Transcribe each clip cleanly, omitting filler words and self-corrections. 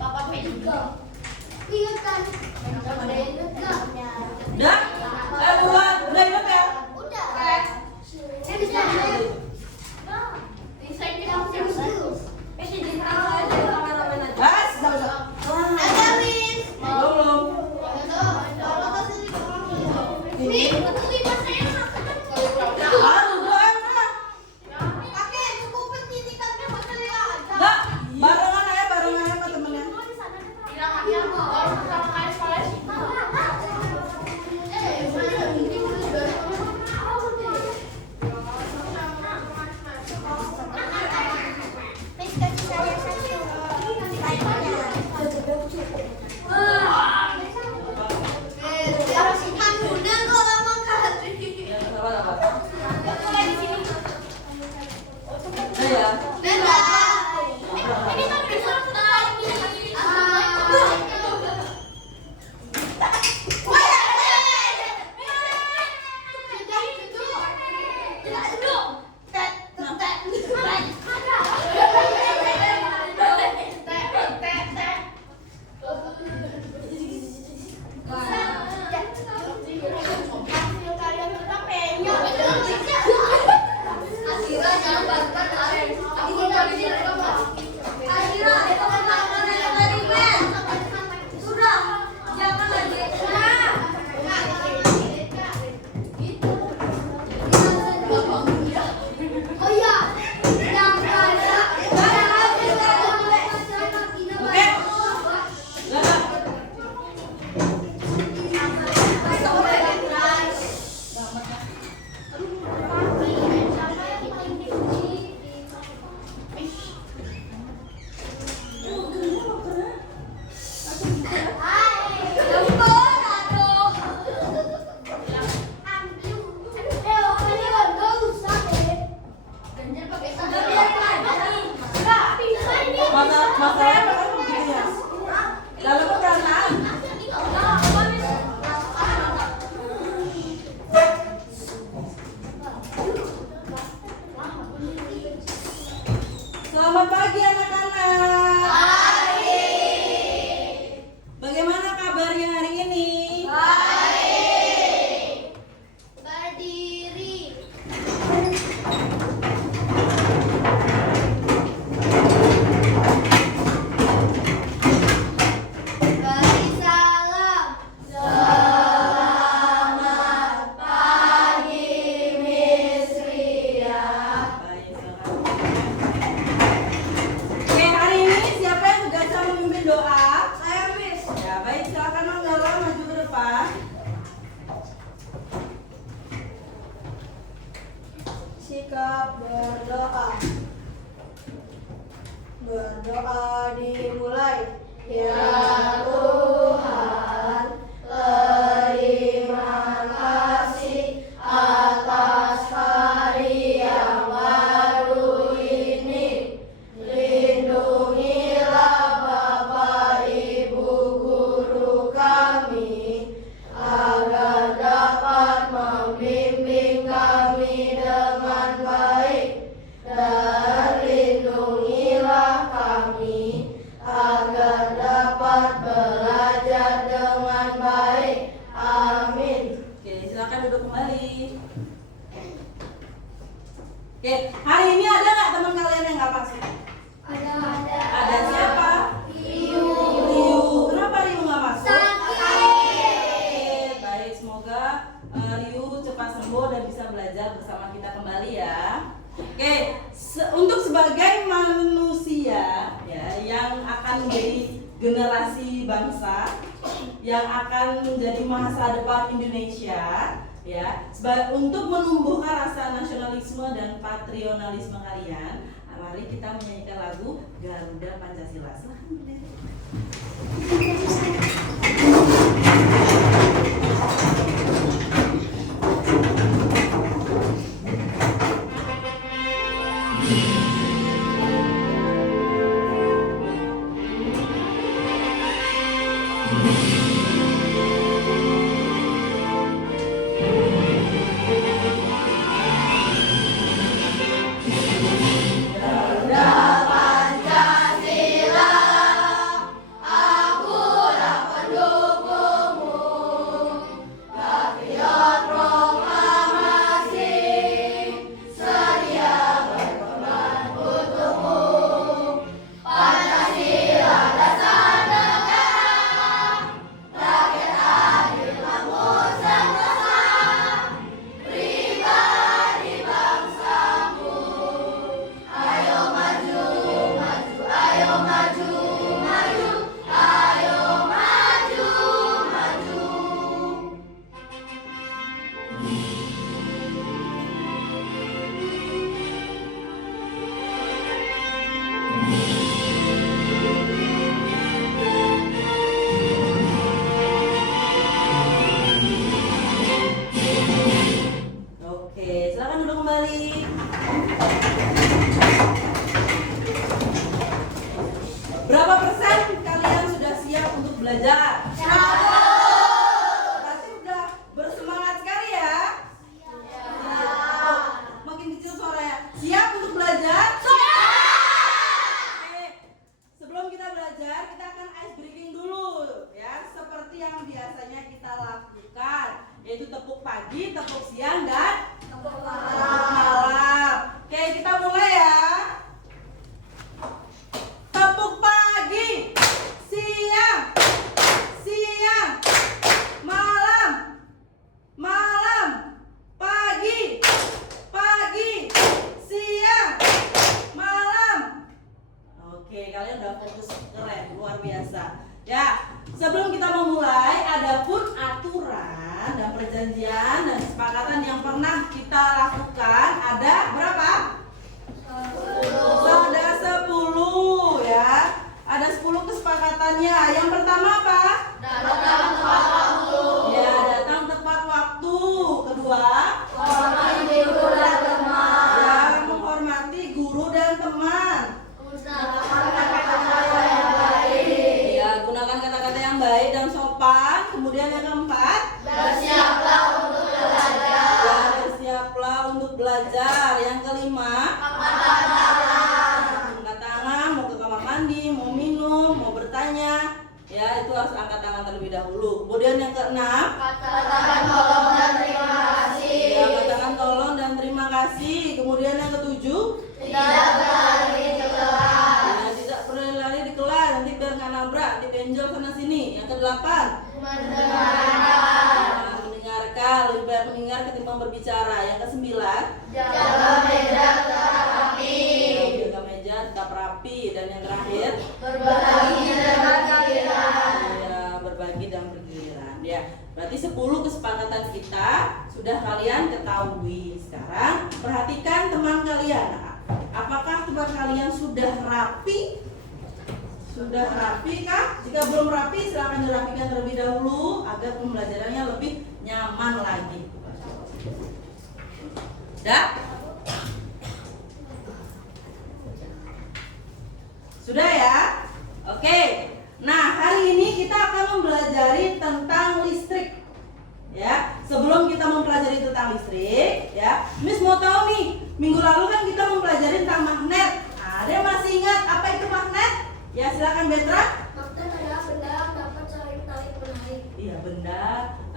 Papa juga. Ingat kan? Udah? Buat udah ingat ya? Udah. Saya bisa. Desain kita Belum. Barengan aja sama temennya. Masalahnya kan begini ya. Lalu perasaan. Selamat pagi anak-anak. Pagi. Bagaimana kabarnya hari ini? Baik. Berdiri. Beri salam. Selamat pagi Miss Ria. Baik, silakan. Oke, hari ini siapa yang tugasnya memimpin doa? Saya Miss. Ya, baik, silakan Manggala maju ke depan. Sikap berdoa. Berdoa dimulai. Ya Tuhan, terima kasih atas hari yang baru ini. Lindungilah Bapak Ibu guru kami agar dapat membimbing kami dengan baik, dan lindungilah kami agar dapat belajar dengan baik. Amin. Oke, silakan duduk kembali. Oke, hari ini ada nggak teman kalian yang nggak masuk? Ada. Ada siapa? Riu. Riu. Kenapa Riu nggak masuk? Sakit. Baik, semoga Riu cepat sembuh dan bisa belajar bersama kita kembali ya. Oke, untuk sebagai manusia ya yang akan menjadi generasi bangsa yang akan menjadi masa depan Indonesia ya, untuk menumbuhkan rasa nasionalisme dan patrionalisme kalian, mari kita menyanyikan lagu Garuda Pancasila. Silahkan berdiri. Garuda Pancasila. udah fokus, keren, luar biasa. Ya, sebelum kita memulai, adapun aturan dan perjanjian dan kesepakatan yang pernah kita lakukan ada berapa? Ada 10 ya. Ada 10 kesepakatannya. Yang pertama apa? Datang tepat waktu. Ya, datang tepat waktu. Kedua, Hormati guru dan teman. ya, menghormati guru dan teman. Gunakan kata-kata yang baik. Ya, gunakan kata-kata yang baik dan sopan. Kemudian yang keempat, Bersiaplah untuk belajar. ya, bersiaplah untuk belajar. Yang kelima, Angkat tangan. angkat tangan, mau ke kamar mandi, mau minum, mau bertanya, ya itu harus angkat tangan terlebih dahulu. Kemudian yang keenam, Katakan tolong dan terima kasih. ya, katakan tolong dan terima kasih. Kemudian yang ketujuh, Tidak berlari di kelas. ya, tidak perlu lari di kelas, nanti biar nggak nabrak, nanti benjol sana sini. Yang kedelapan, Mendengarkan. mendengarkan, lebih baik mendengar ketimbang berbicara. Yang kesembilan, Jaga meja tetap rapi. jaga meja tetap rapi. Dan yang terakhir, Berbagi dengan giliran. ya, berbagi dan bergiliran. Ya, berarti 10 kesepakatan kita sudah kalian ketahui. Sekarang perhatikan teman kalian. Apakah teman kalian sudah rapi? Sudah rapi kah? Jika belum rapi, silakan dirapikan terlebih dahulu agar pembelajarannya lebih nyaman lagi. Sudah? Sudah ya? Oke. Nah, hari ini kita akan mempelajari tentang listrik. Ya, sebelum kita mempelajari tentang listrik, ya, Miss mau tahu nih, minggu lalu kan kita mempelajari tentang magnet. Nah, ada yang masih ingat apa itu magnet? Ya, silakan Betra. Magnet adalah benda yang dapat saling tarik menarik. Iya,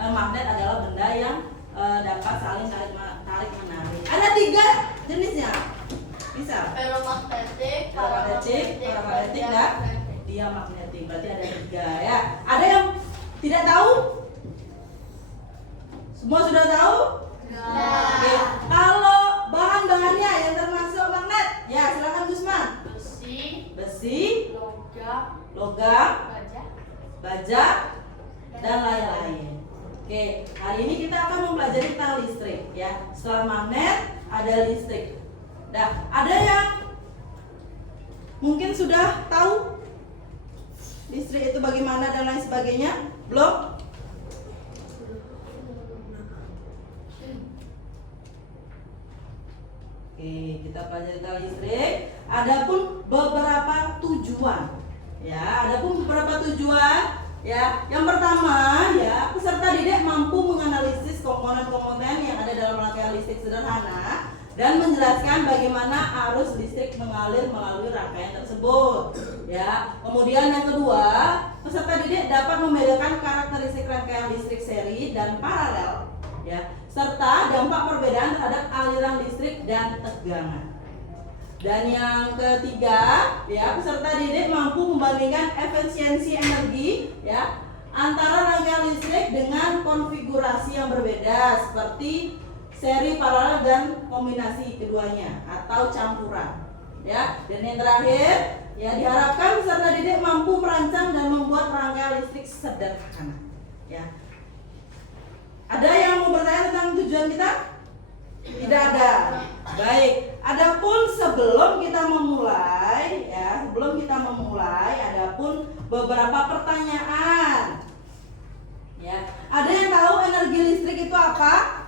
magnet adalah benda yang dapat saling tarik menarik. Ada 3 jenisnya. Bisa. Ferromagnetik, Paramagnetik, dan diamagnetik. Berarti ada 3 ya. Ada yang tidak tahu? Semua sudah tahu? Oke. Kalau bahan-bahannya yang termasuk magnet, ya silakan Gusman. Besi, logam, baja, dan lain-lain. Oke, hari ini kita akan mempelajari tentang listrik ya. Setelah magnet ada listrik. Nah, ada yang mungkin sudah tahu listrik itu bagaimana dan lain sebagainya? Belum? Oke, kita pelajari tentang listrik. Adapun beberapa tujuan. Ya, adapun beberapa tujuan. Ya, yang pertama ya, peserta didik mampu menganalisis komponen-komponen yang ada dalam rangkaian listrik sederhana dan menjelaskan bagaimana arus listrik mengalir melalui rangkaian tersebut. Ya, kemudian yang kedua, peserta didik dapat membedakan karakteristik rangkaian listrik seri dan paralel. Ya, serta dampak perbedaan terhadap aliran listrik dan tegangan. Dan yang ketiga, ya, peserta didik mampu membandingkan efisiensi energi ya antara rangkaian listrik dengan konfigurasi yang berbeda seperti seri, paralel, dan kombinasi keduanya atau campuran. Ya, dan yang terakhir, ya, diharapkan peserta didik mampu merancang dan membuat rangkaian listrik sederhana. Ya. Ada yang mau bertanya tentang tujuan kita? Tidak ada. Baik. Adapun sebelum kita memulai, ya, adapun beberapa pertanyaan. Ya, ada yang tahu energi listrik itu apa?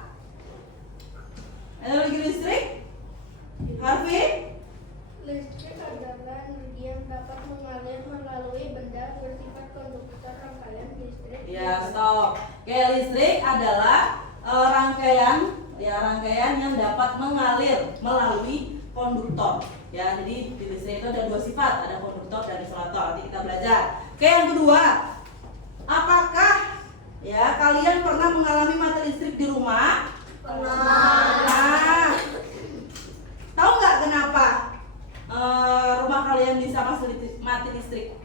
Energi listrik? Harvey? Listrik adalah energi yang dapat mengalir melalui benda bersifat konduktor rangkaian listrik. Ya, stop. Oke, listrik adalah rangkaian yang dapat mengalir melalui konduktor. Ya, jadi di listrik itu ada 2 sifat, ada konduktor dan isolator. Nanti kita belajar. Oke, yang kedua, apakah ya kalian pernah mengalami mati listrik di rumah? Nah, tahu nggak kenapa rumah kalian bisa mati listrik?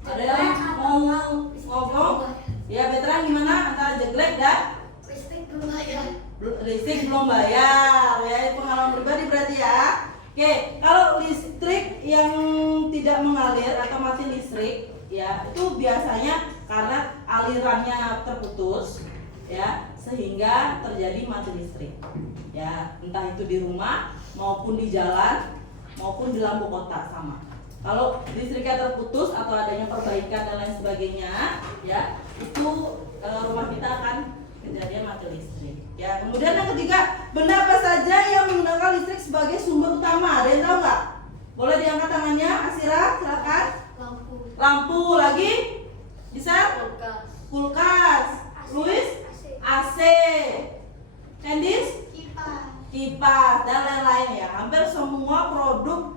Ada yang mau ngomong? Ya, veteran gimana antara jeglek dan listrik belum bayar? Ya, pengalaman pribadi berarti ya. Oke, kalau listrik yang tidak mengalir atau mati listrik ya, itu biasanya karena alirannya terputus ya, sehingga terjadi mati listrik ya, entah itu di rumah maupun di jalan maupun di lampu kota sama. Kalau listriknya terputus atau adanya perbaikan dan lain sebagainya ya, itu rumah kita akan kejadian mati listrik ya. Kemudian yang ketiga, benda apa saja yang menggunakan listrik sebagai sumber utama? Ada yang tahu nggak? Boleh diangkat tangannya, Asira, silakan. Lampu. Lampu lagi? Bisa? Kulkas. Kulkas. Luis? AC. Candice? Kipas dan lain-lain ya. Hampir semua produk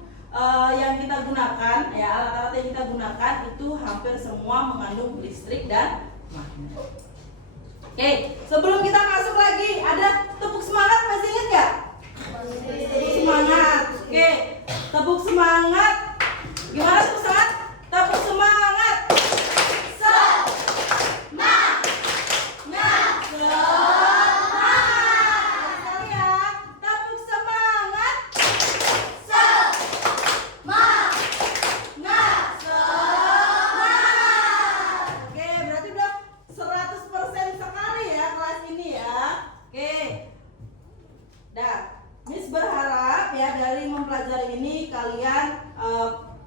yang kita gunakan ya, alat-alat yang kita gunakan itu hampir semua mengandung listrik dan magnet. Oke, sebelum kita masuk lagi, ada tepuk semangat, masih ingat nggak? Tepuk semangat. Oke, tepuk semangat. Gimana tepuk semangat? Tepuk semangat.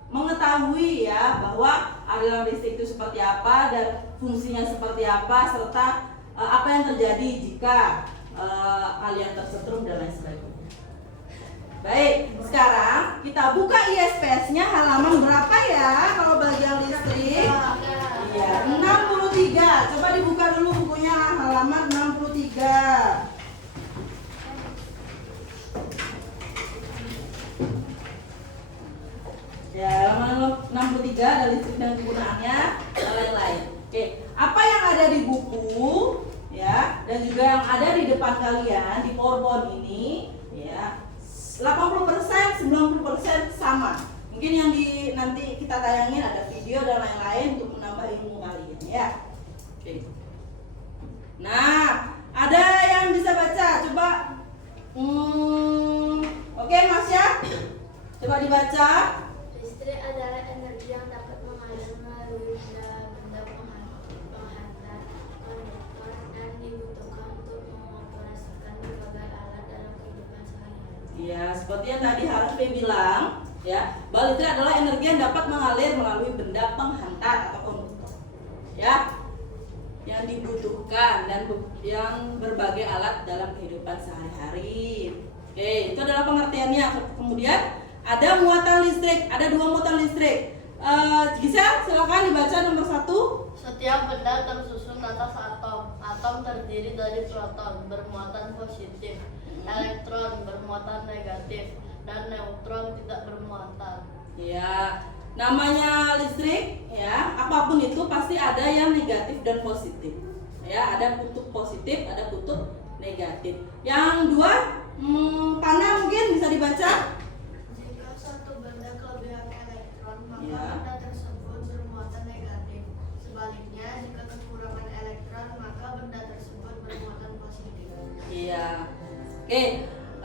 Mengetahui ya bahwa aliran listrik itu seperti apa dan fungsinya seperti apa, serta apa yang terjadi jika kalian tersetrum dan lain sebagainya. Baik, sekarang kita buka ISPS-nya halaman berapa ya kalau bagian listrik? Iya, 63. Coba dibuka dulu bukunya, halaman 63. Ya, halaman 63 ada listrik dan kegunaannya dan lain-lain. Oke, apa yang ada di buku ya dan juga yang ada di depan kalian di PowerPoint ini ya, 80% 90% sama. Mungkin yang nanti kita tayangin ada video dan lain-lain untuk menambah ilmu kalian ya. Oke. Nah, ada yang bisa baca? Coba oke, Masya. Coba dibaca. Listrik adalah energi yang dapat mengalir melalui benda penghantar konduktor dan dibutuhkan untuk mengoperasikan berbagai alat dalam kehidupan sehari-hari. Ya, seperti yang tadi Harvey bilang, ya, bahwa listrik adalah energi yang dapat mengalir melalui benda penghantar atau konduktor, ya, yang dibutuhkan dan yang berbagai alat dalam kehidupan sehari-hari. Oke, itu adalah pengertiannya. Kemudian ada muatan listrik, ada dua muatan listrik. Bisa silakan dibaca nomor 1. Setiap benda tersusun atas atom. Atom terdiri dari proton bermuatan positif, elektron bermuatan negatif, dan neutron tidak bermuatan. Ya, namanya listrik ya, apapun itu pasti ada yang negatif dan positif. Ya, ada kutub positif, ada kutub negatif. Yang dua, panah mungkin bisa dibaca. Jika suatu benda kelebihan elektron, maka Ya. benda tersebut bermuatan negatif. Sebaliknya, jika kekurangan elektron, maka benda tersebut bermuatan positif. Iya. Oke.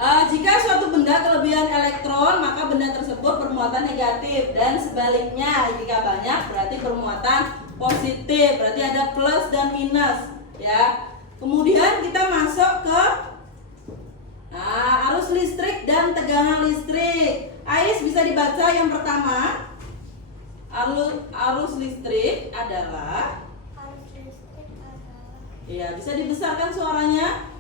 Jika suatu benda kelebihan elektron, maka benda tersebut bermuatan negatif, dan sebaliknya jika banyak berarti bermuatan positif. Berarti ada plus dan minus, ya. Kemudian kita masuk ke arus listrik dan tegangan listrik. Ais bisa dibaca yang pertama. Arus listrik adalah, Arus listrik adalah ya, bisa dibesarkan suaranya.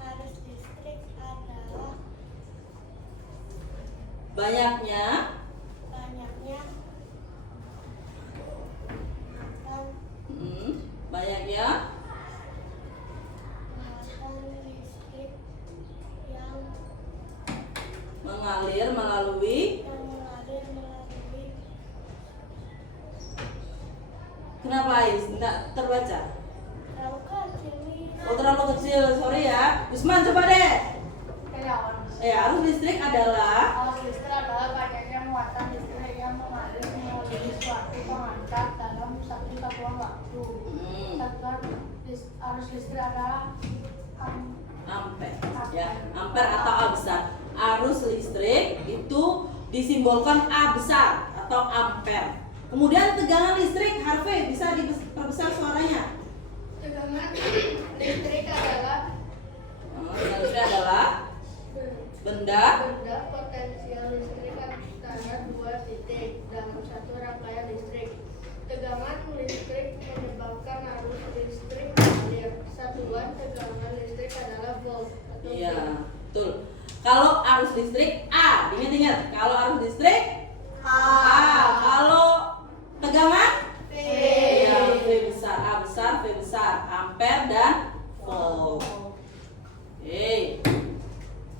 Arus listrik adalah Banyaknya banyaknya muatan listrik yang mengalir melalui. mengalir melalui Kenapa Ais? Tidak terbaca. terlalu kecil. Oh, terlalu kecil, sorry ya. Usman coba deh. Arus listrik adalah Arus listrik adalah banyaknya muatan listrik yang mengalir melalui suatu pengangkat dalam satu satuan waktu. Satuan arus listrik adalah ampere, ya, ampere atau A besar. Arus listrik itu disimbolkan A besar atau ampere. Kemudian tegangan listrik, Harvey bisa diperbesar suaranya. Tegangan listrik adalah benda potensial listrik antara dua titik dalam satu rangkaian listrik. Tegangan listrik menyebabkan arus listrik mengalir. Satuan tegangan listrik adalah volt atau Iya, betul. Kalau arus listrik A, ingat-ingat. Kalau arus listrik A. Kalau tegangan V. Ya, V besar, A besar, V besar, ampere dan volt. Oke.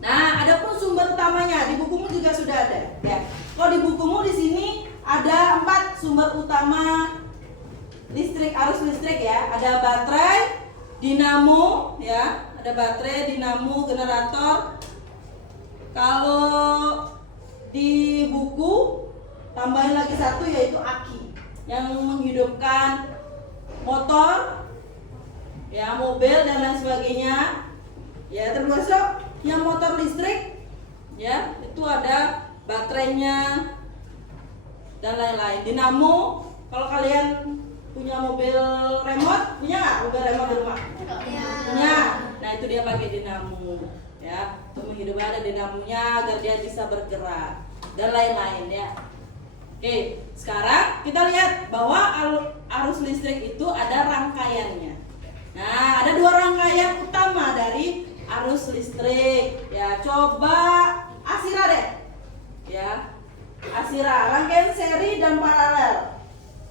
Nah, ada pun sumber utamanya di bukumu juga sudah ada. Ya. Kalau di bukumu di sini ada 4 sumber utama listrik, arus listrik ya. Ada baterai, dinamo ya, ada baterai, dinamo, generator. Kalau di buku tambahin lagi satu yaitu aki yang menghidupkan motor, ya mobil dan lain sebagainya. Ya termasuk yang motor listrik, ya itu ada baterainya dan lain-lain. Dinamo, kalau kalian punya mobil remote, punya nggak mobil remote di rumah? Punya. Nah itu dia pakai dinamo, ya untuk menghidupkan, ada dinamonya agar dia bisa bergerak dan lain-lain ya. Oke, sekarang kita lihat bahwa arus listrik itu ada rangkaiannya. Nah, ada 2 rangkaian utama dari arus listrik. Ya, coba Asira deh. Ya. Asira, rangkaian seri dan paralel.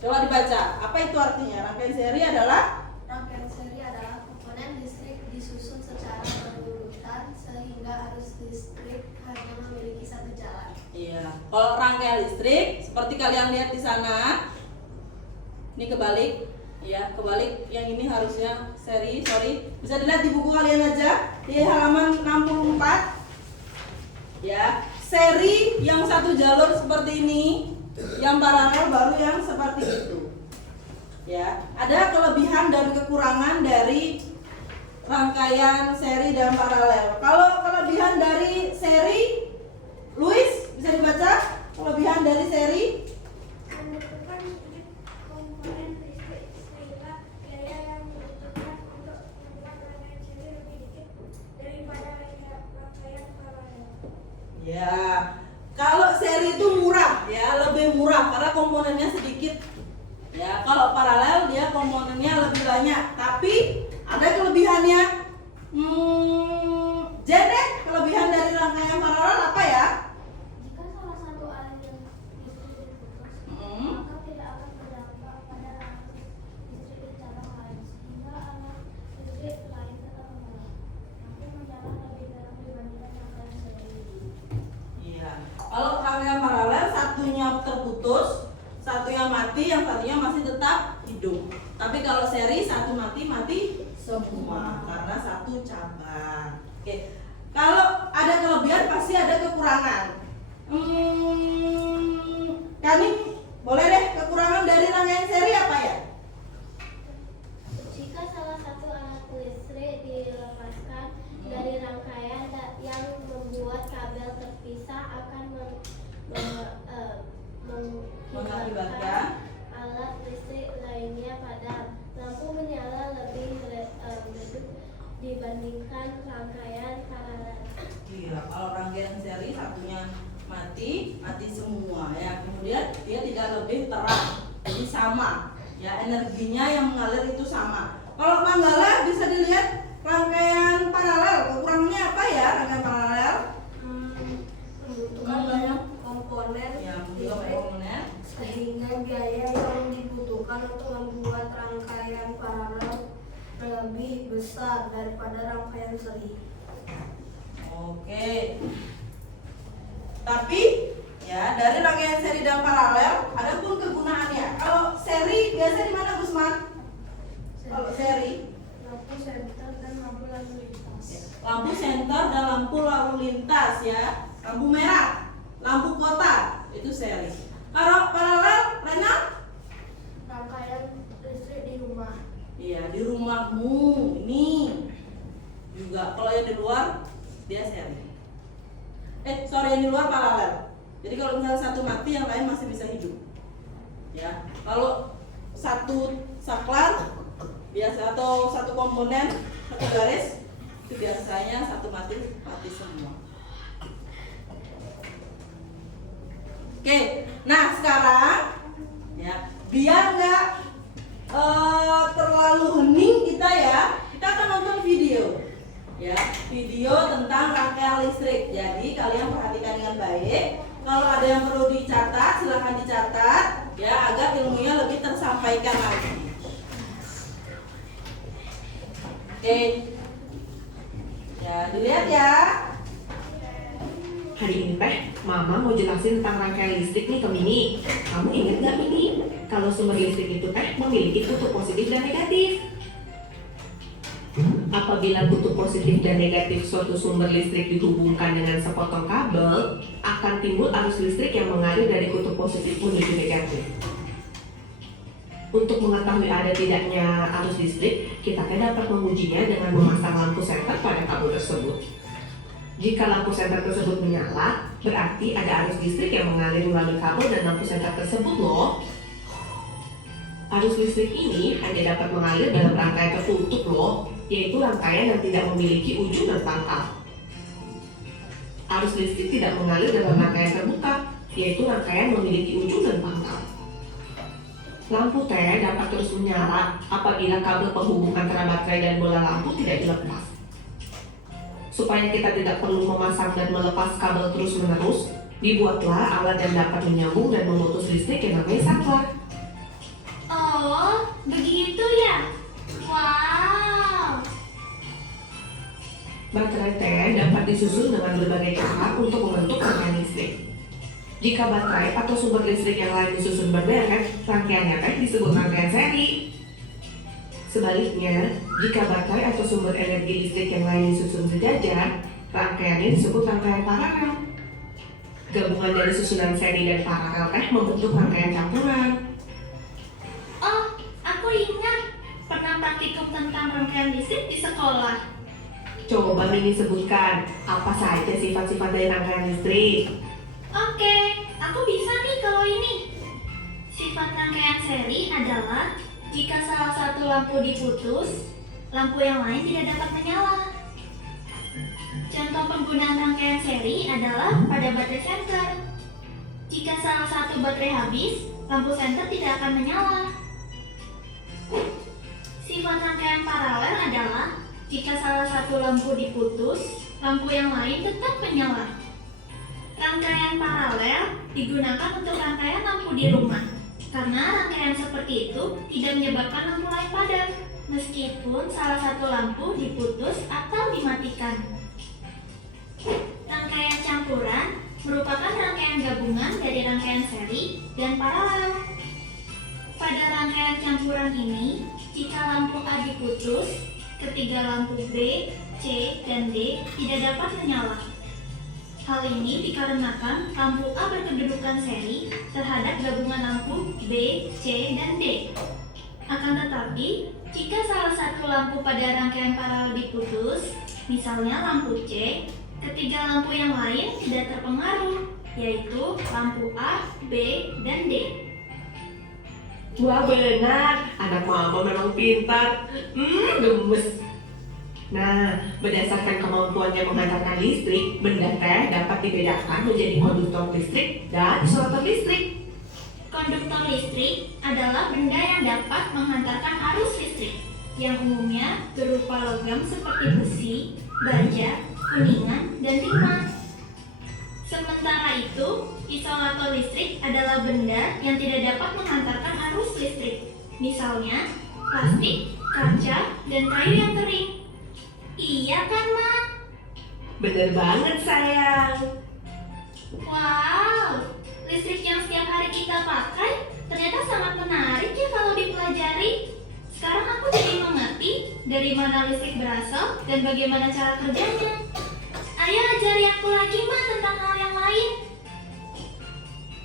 Coba dibaca. Apa itu artinya? Rangkaian seri adalah komponen listrik disusun secara berurutan sehingga arus listrik hanya memiliki satu jalan. iya. Kalau rangkaian listrik seperti kalian lihat di sana. Ini kebalik. Ya, kebalik. Yang ini harusnya seri, sorry. Bisa dilihat di buku kalian aja di halaman 64. Ya, seri yang satu jalur seperti ini, yang paralel baru yang seperti itu. Ya, ada kelebihan dan kekurangan dari rangkaian seri dan paralel. Kalau kelebihan dari seri, Luis bisa dibaca kelebihan dari seri? Menentukan komponen listrik sehingga biaya yang dibutuhkan untuk membuat rangkaian seri lebih dikit daripada rangkaian paralel. Ya, kalau seri itu murah, ya lebih murah karena komponennya sedikit. Ya, kalau paralel dia komponennya lebih banyak, tapi ada kelebihannya. Jadi kelebihan dari rangkaian paralel apa ya? Jika salah satu aliran listrik diputus, maka tidak akan berdampak pada arus listrik di cabang lain, sehingga arus listrik lain tetap menyala, namun menyala lebih terang dibandingkan rangkaian seri. Iya. Kalau rangkaian paralel satunya terputus, satu yang mati, yang satunya masih tetap hidup. Tapi kalau seri satu mati semua karena satu cabang. Oke. Kalau ada kelebihan pasti ada kekurangan. Kami boleh deh kekurangan dari rangkaian seri apa ya? Jika salah satu alat listrik dilepaskan dari rangkaian yang membuat kabel terpisah akan mengakibatkan alat listrik lainnya padam. Lampu menyala lebih redup dibandingkan rangkaian paralel. Iya, kalau rangkaian seri satunya mati semua ya. Kemudian dia tidak lebih terang, jadi sama. Ya, energinya yang mengalir itu sama. Kalau Manggala bisa dilihat rangkaian paralel, kekurangannya apa ya rangkaian paralel? Membutuhkan banyak komponen Ya, listrik komponen. sehingga biaya yang dibutuhkan untuk membuat rangkaian paralel lebih besar daripada rangkaian seri. Oke. Tapi ya dari rangkaian seri dan paralel ada pun kegunaannya. Kalau seri biasa di mana Gusman? Kalau seri Lampu senter dan lampu lalu lintas. lampu senter dan lampu lalu lintas ya. Lampu merah, lampu kota itu seri. Kalau paralel, Renal? Rangkaian listrik di rumah. Iya di rumahmu ini juga. Kalau yang di luar dia seri. Sorry yang di luar paralel. Jadi kalau misalnya satu mati, yang lain masih bisa hidup. Ya, kalau satu saklar biasa atau satu komponen, satu garis, itu biasanya satu mati semua. Oke, nah sekarang ya biar nggak terlalu hening kita ya, kita akan nonton video ya, video tentang rangkaian listrik. Jadi kalian perhatikan dengan baik. Kalau ada yang perlu dicatat, silahkan dicatat ya, agar ilmunya lebih tersampaikan lagi. Oke, ya dilihat ya. Hari ini teh, Mama mau jelasin tentang rangkaian listrik nih ke Mini. Kamu ingat gak Mini? Kalau sumber listrik itu teh memiliki kutub positif dan negatif. Apabila kutub positif dan negatif suatu sumber listrik dihubungkan dengan sepotong kabel, akan timbul arus listrik yang mengalir dari kutub positif menuju negatif. Untuk mengetahui ada tidaknya arus listrik, kita dapat mengujinya dengan memasang lampu senter pada kabel tersebut. Jika lampu senter tersebut menyala, berarti ada arus listrik yang mengalir melalui kabel dan lampu senter tersebut loh. Arus listrik ini hanya dapat mengalir dalam rangkaian tertutup loh, yaitu rangkaian yang tidak memiliki ujung dan pangkal. Arus listrik tidak mengalir dalam rangkaian terbuka, yaitu rangkaian memiliki ujung dan pangkal. Lampu teh dapat terus menyala apabila kabel penghubung antara baterai dan bola lampu tidak dilepas. Supaya kita tidak perlu memasang dan melepas kabel terus-menerus, dibuatlah alat yang dapat menyambung dan memutus listrik yang namanya saklar. Oh, begitu ya? Wow. Baterai teh dapat disusun dengan berbagai cara untuk membentuk rangkaian listrik. Jika baterai atau sumber listrik yang lain disusun berderet, rangkaiannya teh disebut rangkaian seri. Sebaliknya, jika baterai atau sumber energi listrik yang lain disusun sejajar, rangkaiannya disebut rangkaian paralel. Gabungan dari susunan seri dan paralel teh membentuk rangkaian campuran. Oh, aku ingat pernah praktikum tentang rangkaian listrik di sekolah. Coba Mini sebutkan apa saja sifat-sifat dari rangkaian listrik. Oke, aku bisa nih kalau ini. Sifat rangkaian seri adalah jika salah satu lampu diputus, lampu yang lain tidak dapat menyala. Contoh penggunaan rangkaian seri adalah pada baterai senter. Jika salah satu baterai habis, lampu senter tidak akan menyala. Sifat rangkaian paralel adalah jika salah satu lampu diputus, lampu yang lain tetap menyala. Rangkaian paralel digunakan untuk rangkaian lampu di rumah, karena rangkaian seperti itu tidak menyebabkan lampu lain padam, meskipun salah satu lampu diputus atau dimatikan. Rangkaian campuran merupakan rangkaian gabungan dari rangkaian seri dan paralel. Pada rangkaian campuran ini, jika lampu A diputus, ketiga lampu B, C, dan D tidak dapat menyala. Hal ini dikarenakan lampu A berkedudukan seri terhadap gabungan lampu B, C, dan D. Akan tetapi, jika salah satu lampu pada rangkaian paralel diputus, misalnya lampu C, ketiga lampu yang lain tidak terpengaruh, yaitu lampu A, B, dan D. Wah benar, anak Mama memang pintar. Gemes. Nah, berdasarkan kemampuannya menghantarkan listrik, benda teh dapat dibedakan menjadi konduktor listrik dan isolator listrik. Konduktor listrik adalah benda yang dapat menghantarkan arus listrik, yang umumnya berupa logam seperti besi, baja, kuningan, dan timah. Sementara itu, isolator listrik adalah benda yang tidak dapat menghantarkan arus listrik, misalnya plastik, kaca, dan kayu yang kering. Iya kan, Ma? Bener banget sayang. Wow, listrik yang setiap hari kita pakai ternyata sangat menarik ya kalau dipelajari. Sekarang aku jadi mengerti dari mana listrik berasal dan bagaimana cara kerjanya. Ayo ajari aku lagi, Ma, tentang hal yang lain.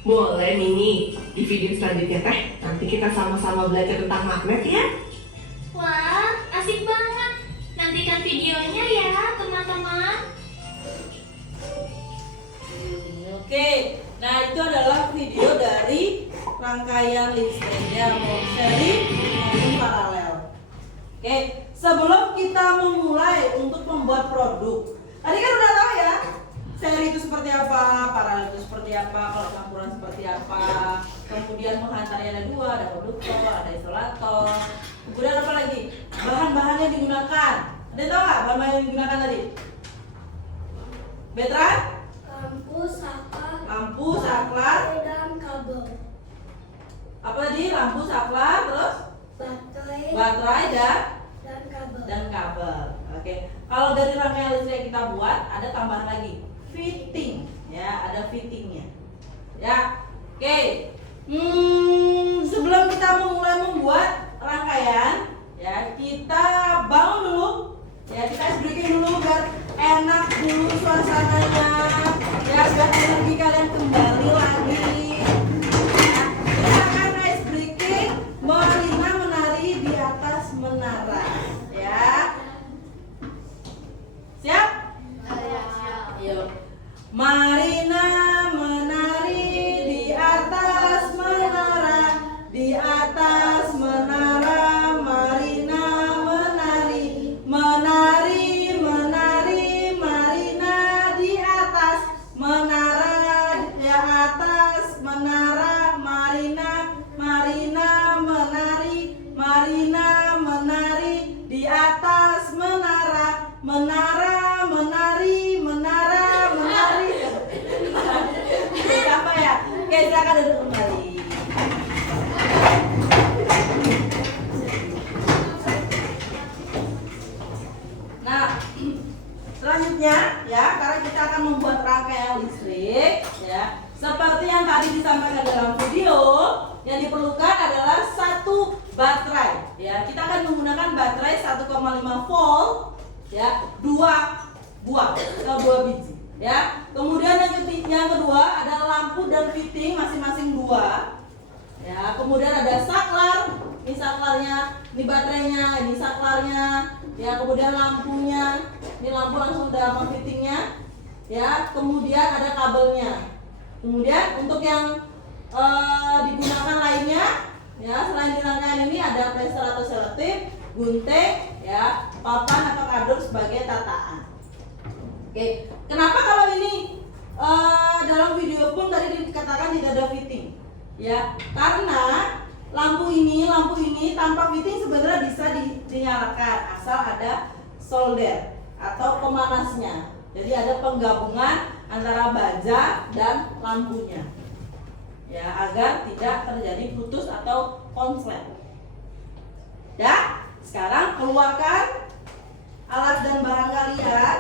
Boleh Mini, di video selanjutnya teh nanti kita sama-sama belajar tentang magnet ya. Wah, asik banget. Nantikan videonya ya, teman-teman. Oke, Nah, itu adalah video dari rangkaian listrik ya, mau seri maupun paralel. Oke, sebelum kita memulai untuk membuat produk, tadi kan udah tahu ya, seri itu seperti apa, paralel itu seperti apa, kalau campuran seperti apa, kemudian penghantarnya ada dua, ada konduktor, ada isolator, kemudian apa lagi, bahan-bahan yang digunakan. Ada yang tahu nggak bahan-bahan yang digunakan tadi? Betran? Lampu, saklar, dan kabel. apa tadi? Lampu, saklar, terus baterai dan kabel. Oke. Kalau dari rangkaian listrik yang kita buat ada tambahan lagi, fitting. Ya, ada fittingnya. Ya. Oke. Sebelum kita memulai membuat rangkaian, ya kita bangun dulu. Ya, kita ice breaking dulu biar enak dulu suasananya. Ya, biar energi kalian kembali lagi. Ya, kita akan ice breaking Marina menari di atas menara. Ya. Siap? Ayo. Marina menari di atas menara, di atas menara Marina menari, menari, menari Marina di atas menara, di atas menara Marina, Marina menari, Marina menari di atas menara, menara menari, menara menari. Apa ya? Oke, silakan duduk kembali. Nah, selanjutnya ya, karena kita akan membuat rangkaian listrik ya, seperti yang tadi disampaikan dalam video, yang diperlukan adalah satu baterai ya. Kita akan menggunakan baterai 1,5 volt ya, 2 buah atau 2 biji ya. Kemudian yang kedua ada lampu dan fitting masing-masing 2 ya. Kemudian ada saklar, ini saklarnya, ini baterainya, ini saklarnya ya. Kemudian lampunya, ini lampu langsung dalam fittingnya ya. Kemudian ada kabelnya. Kemudian untuk yang digunakan lainnya ya, selain di rangkaian ini ada plaster atau selotip, gunting ya, papan atau kardus sebagai tataan. Oke, kenapa kalau ini dalam video pun tadi dikatakan tidak ada fitting ya? Karena lampu ini tanpa fitting sebenarnya bisa dinyalakan asal ada solder atau pemanasnya. Jadi ada penggabungan antara baja dan lampunya ya, agar tidak terjadi putus atau konslet. Ya, sekarang keluarkan alat dan bahan kalian.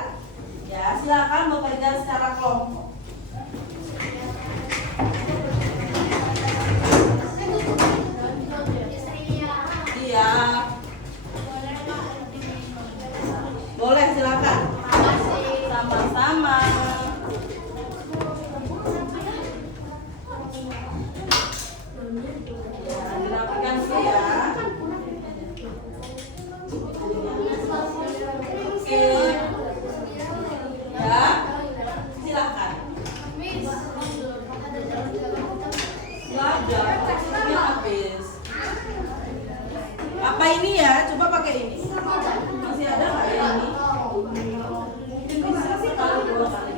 Ya, silakan bekerja secara kelompok. Iya. Boleh, silakan. Sama-sama. Ya, dirapikan dulu ya. Oke. Ya, silakan. Belajar, maksudnya habis. Apa ini ya? Coba pakai ini. Masih ada nggak ya ini? Mungkin bisa sekali 2 kali.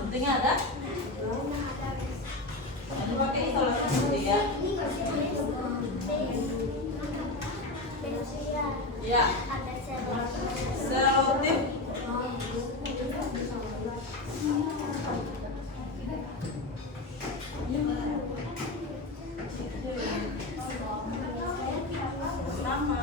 Guntingnya ada? Ini pakai isolasi gunting ya. Ya. Selotip. Sama.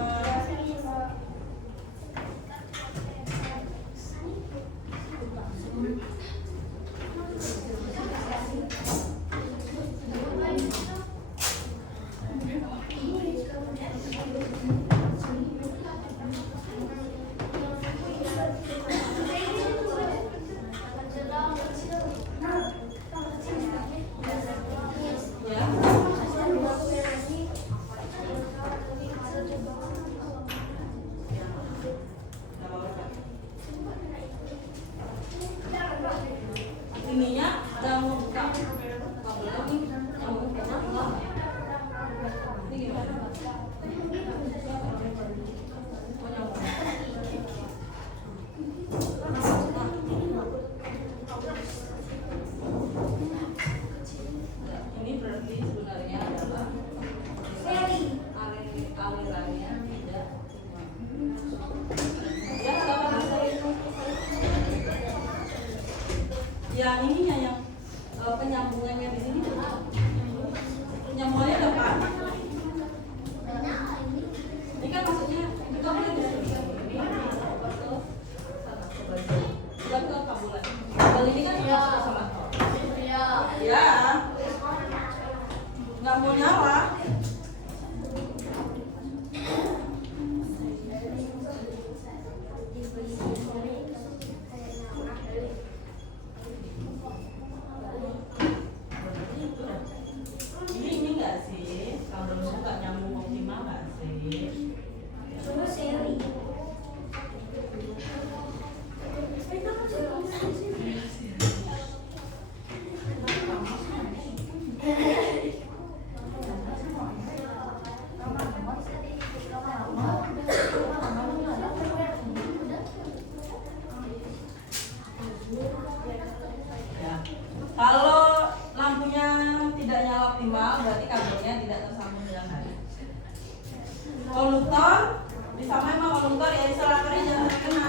Sebentar ya, insalatornya jangan kena.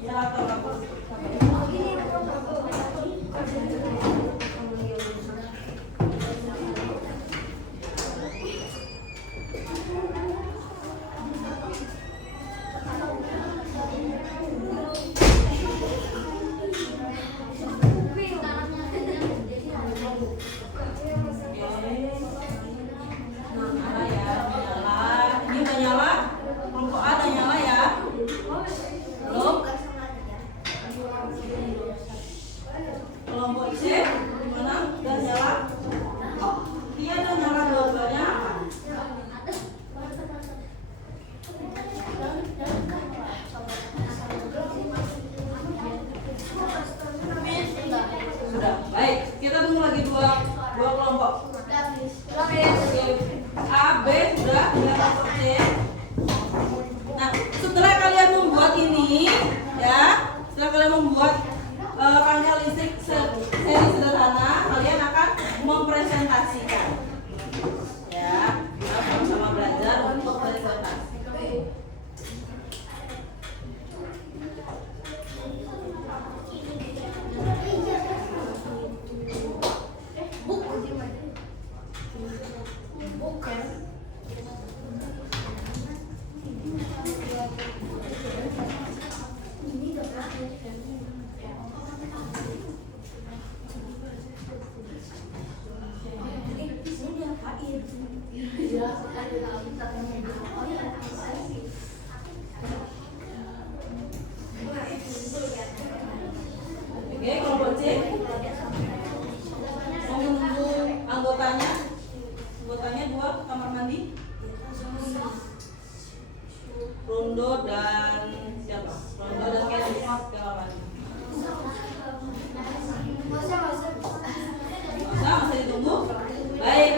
Insalator bagus. Nyala ya, nyala. Ini udah nyala. Kelompok A udah nyala ya. Belum. Kelompok C gimana? Udah nyala? Oh, dia udah nyala dua-duanya. Sudah. Baik, kita tunggu lagi dua kelompok. Oke, A, B sudah, tinggal kelompok C. Nah, setelah kalian membuat ini, ya, setelah kalian membuat rangkaian listrik seri sederhana, kalian akan mempresentasikan. Ya, kita sama-sama belajar untuk presentasi. Oke, kelompok C. Mau menunggu anggotanya? Anggotanya 2 ke kamar mandi. Rondo dan siapa? Rondo dan Kelly ke kamar mandi. Masa ditunggu? Baik.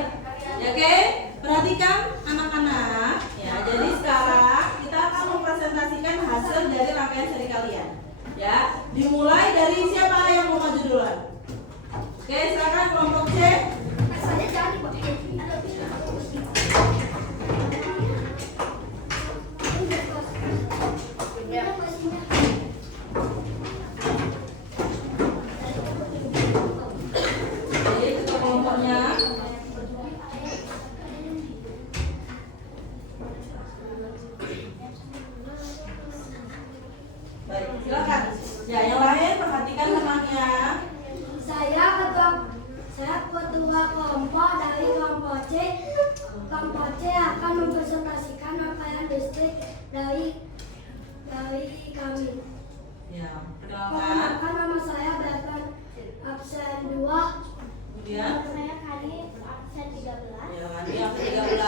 Ya, oke. Perhatikan anak-anak. Ya, jadi sekarang kita akan mempresentasikan hasil dari rangkaian seri kalian. Ya, dimulai dari siapa yang mau maju duluan? Oke, silakan kelompok C. Jadi ketua kelompoknya. Baik, silakan. Ya, yang lain perhatikan temannya. Saya ketua kelompok dari kelompok C. Kelompok C akan mempresentasikan rangkaian listrik dari kami. Ya, perkenalkan. Perkenalkan, nama saya Bertrand, absen 2. Kemudian, Saya Kali absen 13. ya, nanti yang ke-13.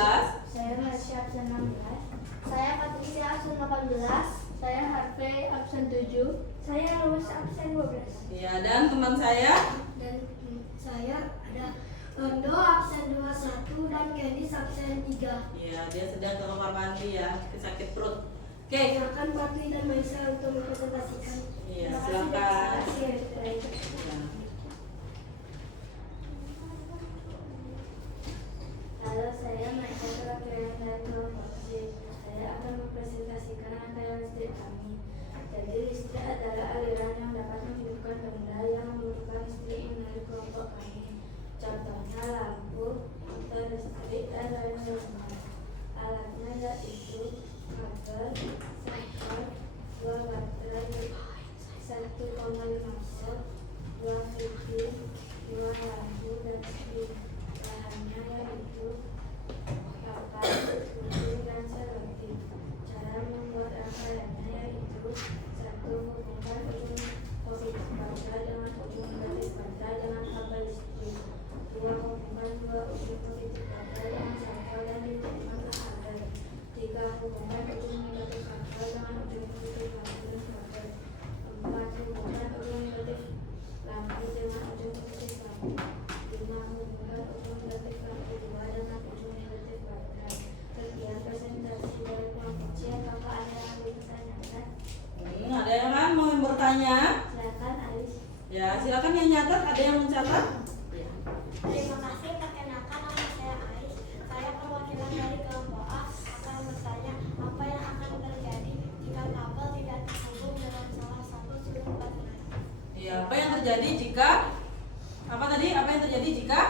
Saya Masya absen 16. Saya Patricia absen 18. Saya Harvey absen 7. Saya Lulus absen 12. Ya, dan teman saya. Dan saya ada Rondo absen 21 dan Candice absen 3. Ya, dia sedang ke kamar mandi ya, sakit perut. Oke. Silakan Patri dan Maisa untuk mempresentasikan. Iya, silakan. Ya. Halo, saya Maisa perwakilan dari kelompok C. Saya akan mempresentasikan rangkaian listrik kami. Jadi listrik adalah aliran yang dapat menghidupkan benda yang membutuhkan listrik yang dari kelompok kami. Contohnya lampu, motor listrik, dan lain-lainnya. Alatnya yaitu kabel, senter, 2 baterai, 1,5 volt, 2 fitting, 2 lampu, dan spin. Bahannya yaitu kapas, gunting, dan selotip. Cara membuat rangkaiannya yaitu 1. Hubungkan ujung positif baterai dengan ujung negatif baterai dengan kabel listrik. 2. Hubungkan 2 ujung positif baterai dengan senter dan ditekan ke kabel. 3. Hubungkan ujung negatif kabel dengan ujung positif lampu dan kabel. 4. Hubungkan ujung negatif lampu dengan ujung positif lampu. 5. Hubungkan ujung negatif lampu 2 dengan ujung negatif baterai. Sekian presentasi dari kelompok C. Apakah ada yang mau ditanyakan? Ada yang kan mau bertanya? Silakan Alis. Ya, silakan yang nyatat, ada yang mencatat? Ya. Terima kasih, perkenalkan nama saya Ais. Saya perwakilan dari kelompok A akan bertanya Ya, apa yang terjadi jika apa tadi? Apa yang terjadi jika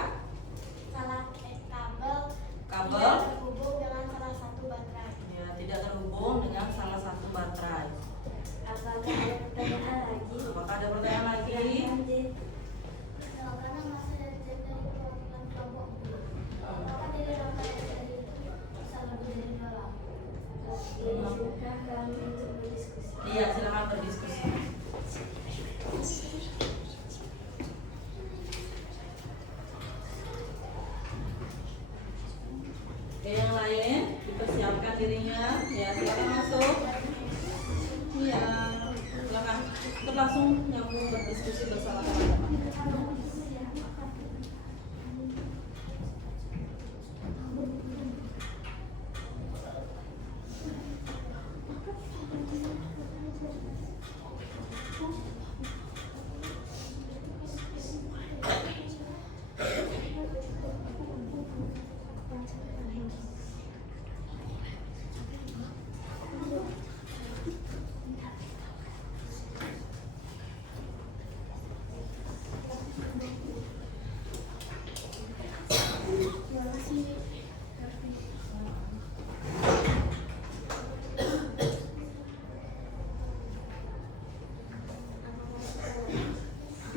kabel terhubung dengan salah satu baterai? ya tidak terhubung dengan salah satu baterai? Apakah ada pertanyaan lagi? Apakah ada pertanyaan lagi? Karena masa dari perwakilan kelompok B, apakah tidak dapat dari bisa lebih dari dalam? Silakan kami untuk berdiskusi. Iya, silakan berdiskusi. Oke, yang lain dipersiapkan dirinya. Ya, silakan masuk. Iya, silakan. Untuk langsung nyambung berdiskusi bersama teman-teman.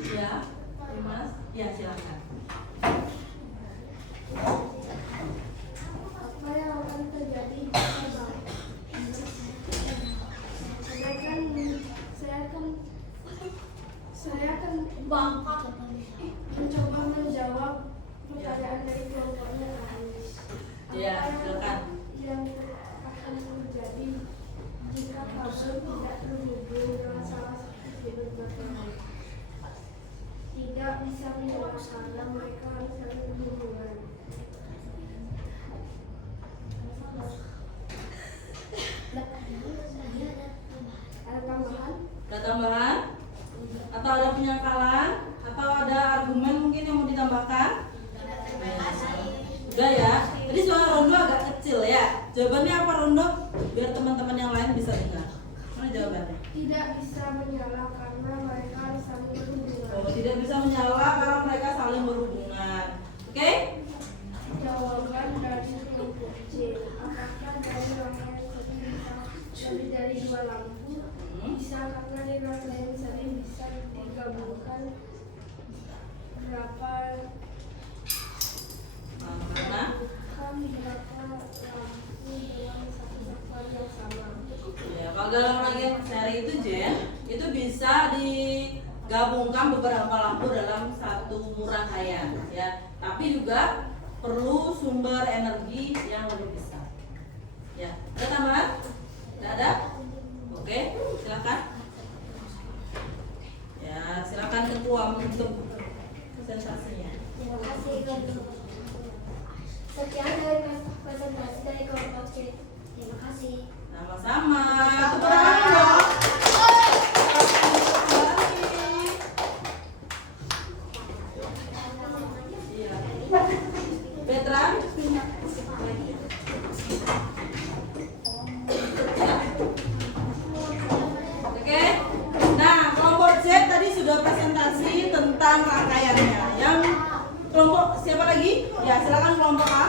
Ya, Mas. Ya, silakan. Apa yang akan terjadi jika saya akan mencoba menjawab pertanyaan dari kelompoknya Anies. Ya, silakan. Yang akan terjadi jika kabel tidak terhubung dengan salah satu sumber baterai? Tidak bisa menjelaskan karena mereka harus saling berhubungan. Ada tambahan? Ada tambahan? Atau ada penyangkalan? Atau ada argumen mungkin yang mau ditambahkan? Udah ya. Tadi soal rondo agak kecil ya. Jawabannya apa rondo? Biar teman-teman yang lain bisa dengar. Mana jawabannya? Tidak bisa menyala karena mereka harus saling berhubungan. Oh, tidak bisa menyala karena mereka saling berhubungan. Oke? Jawaban dari kelompok C. Apakah dari rangkaian satu bisa lebih dari dua lampu? Bisa karena di rangkaian satu bisa digabungkan berapa Karena berapa lampu dalam satu satuan yang sama. ya, kalau dalam rangkaian seri itu Jen, itu bisa digabungkan beberapa lampu dalam satu rangkaian ya. Tapi juga perlu sumber energi yang lebih besar. Ya, ada tambahan? Tidak ada? Oke, silakan. Ya, silakan ketua untuk presentasinya. Terima kasih kelompok. Sekian dari presentasi dari kelompok C. Terima kasih. Sama-sama. Tepuk tangan dong. Iya. Petra. Oke. Nah, kelompok Z tadi sudah presentasi tentang rangkaiannya. Yang kelompok siapa lagi? Ya, silakan kelompok A.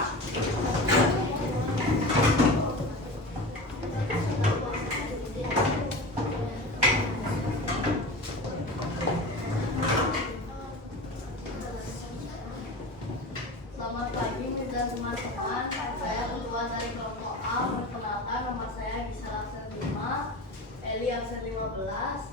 Selamat pagi dan teman-teman. Saya ketua dari kelompok A. Perkenalkan, nama saya Gisel absen 5, Eli absen 15,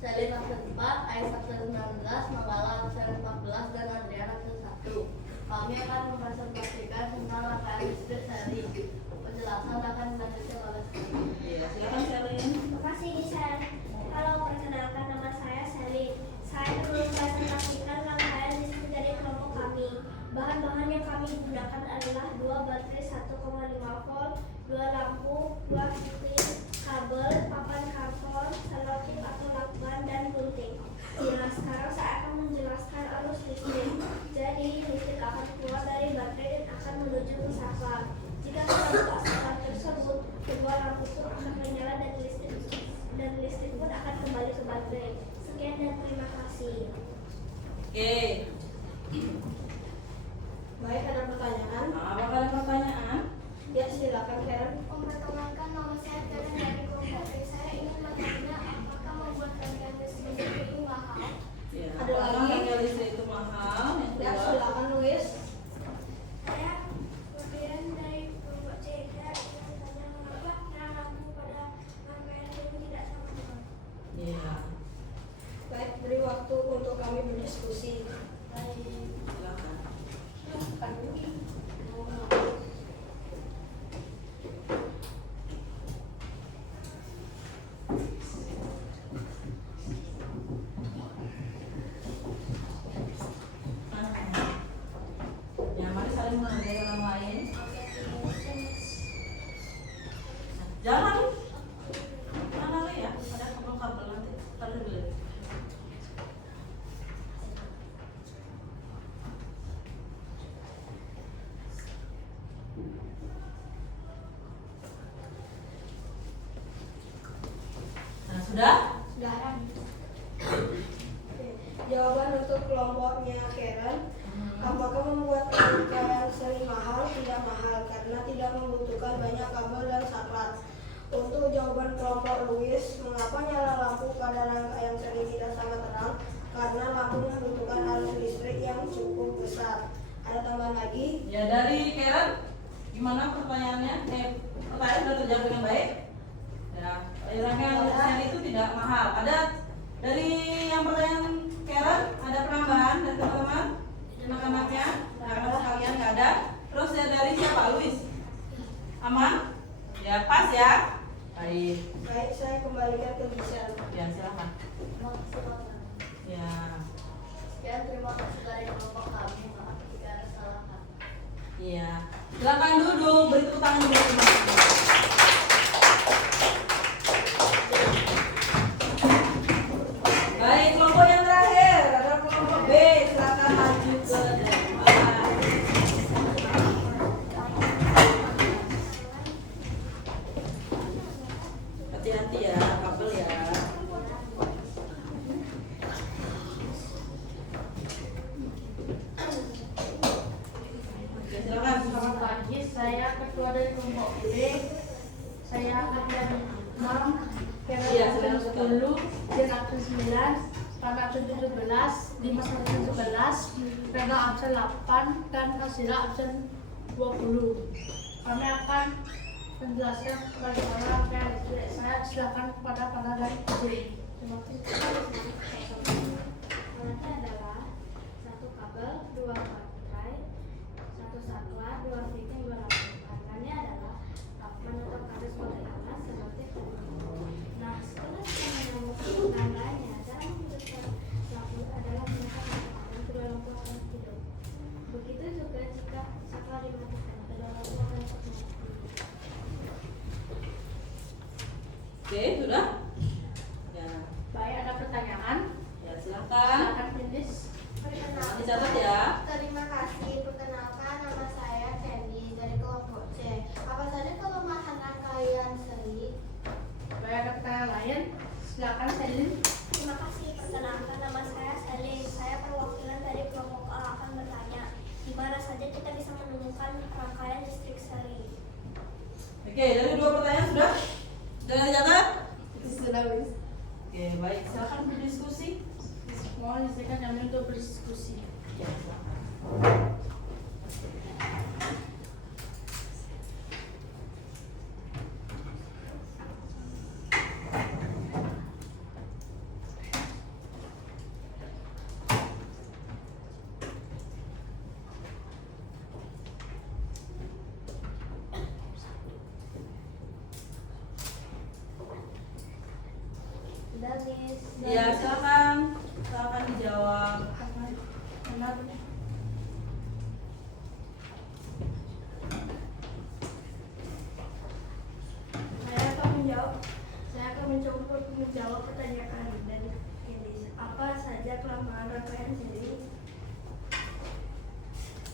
Selin absen 4, Ais absen 19, Manggala absen 14, dan Adrian absen 1. Kami akan mempresentasikan tentang rangkaian listrik seri. Penjelasan akan dilanjutkan oleh Selin. Iya, silakan Selin. Terima kasih Gisel. Halo, perkenalkan nama saya Selin. Saya akan mempresentasikan rangkaian listrik dari kelompok kami. Bahan-bahan yang kami gunakan adalah 2 baterai 1,5 volt, 2 lampu, 2 fitting, kabel, papan karton, selotip atau lakban, dan gunting. Nah, sekarang saya akan menjelaskan arus listrik. Jadi, listrik akan keluar dari baterai dan akan menuju ke saklar. Jika kita buka saklar tersebut, kedua lampu pun akan menyala dan listrik pun akan kembali ke baterai. Sekian Sekian dan terima kasih. Oke. Baik, ada pertanyaan? Nah, apakah ada pertanyaan? Ya, silakan Karen. Memperkenalkan, nama saya Karen dari kelompok B. Saya ingin bertanya, apakah membuat rangkaian listrik itu mahal? Ya, Ada apakah lagi? rangkaian listrik itu mahal? Yang Ya, kedua. silakan Luis. Saya kemudian dari kelompok C. Saya ingin bertanya mengapa yang lampu pada rangkaian ini tidak sama mahal. Iya. Baik, beri waktu untuk kami berdiskusi. Silakan. Ya, mari saling menghargai orang lain. Jangan. Mana lagi ya? Ada kabel-kabel nanti. Taruh dulu. Nah, sudah? Sudah. Jawaban untuk kelompoknya Karen. Apakah membuat rangkaian seri mahal? Tidak mahal karena tidak membutuhkan banyak kabel dan saklar. Untuk jawaban kelompok Luis, mengapa nyala lampu pada rangkaian seri tidak sama terang? Karena lampu membutuhkan arus listrik yang cukup besar. Ada tambahan lagi? Ya, dari Karen, gimana pertanyaannya? Pertanyaan sudah terjawab dengan baik. Ya, rangkaian listrik itu tidak mahal. Ada dari yang pertanyaan Karen, ada penambahan dari teman-teman? Anak-anaknya, anak-anak sekalian nggak ada. Terus ya dari siapa? Luis? Aman? Ya, pas ya. Baik. Baik, saya kembalikan ke Gisel. Ya, silakan. Ya. Sekian, terima kasih dari kelompok kami. Maaf jika ada salah kata. Iya. Silakan duduk, beri tepuk tangan dulu teman-teman. Baik, kelompok yang terakhir ada kelompok B. Silakan maju ke depan. Hati-hati ya, kabel ya. Oke, silakan. Selamat pagi, saya ketua dari kelompok B. Saya akan malam Iya, Karen silakan. 10, Jen absen 9, Rana absen 17, Dimas absen 11, Rena absen 8, dan Kasira absen 20. Kami akan menjelaskan bagaimana rangkaian listrik. Saya silakan kepada Pana dan Ibu. Terima kasih. Alatnya adalah satu kabel, dua baterai, satu saklar, dua fitting, dua lampu. Harganya adalah menetap arus pada alas seperti berikut. Nah, setelah kita menemukan tandanya, cara memutuskan lampu adalah menekan dan kedua lampu akan hidup. Begitu juga jika saklar dimatikan, kedua lampu akan tetap mati. Oke, sudah? Ya. Baik, ada pertanyaan? Ya, silakan. Silakan finish. Nah, dicatat ya. Terima kasih. Perkenalkan, nama saya Candy dari kelompok C. Apa saja kelemahan rangkaian seri? Baik, ada pertanyaan lain? Silakan Selin. Terima kasih. Perkenalkan, nama saya Selin. Saya perwakilan dari kelompok A akan bertanya, di mana saja kita bisa menemukan rangkaian listrik seri? Oke, dari dua pertanyaan sudah? Sudah dicatat? Sudah, Wis. Oke, baik. Silakan berdiskusi. Mohon izinkan kami untuk berdiskusi. Ya, silakan. Sudah, Miss. Ya, silakan. Silakan dijawab. Benar. Saya akan mencoba menjawab pertanyaan dan ini apa saja kelemahan rangkaian seri?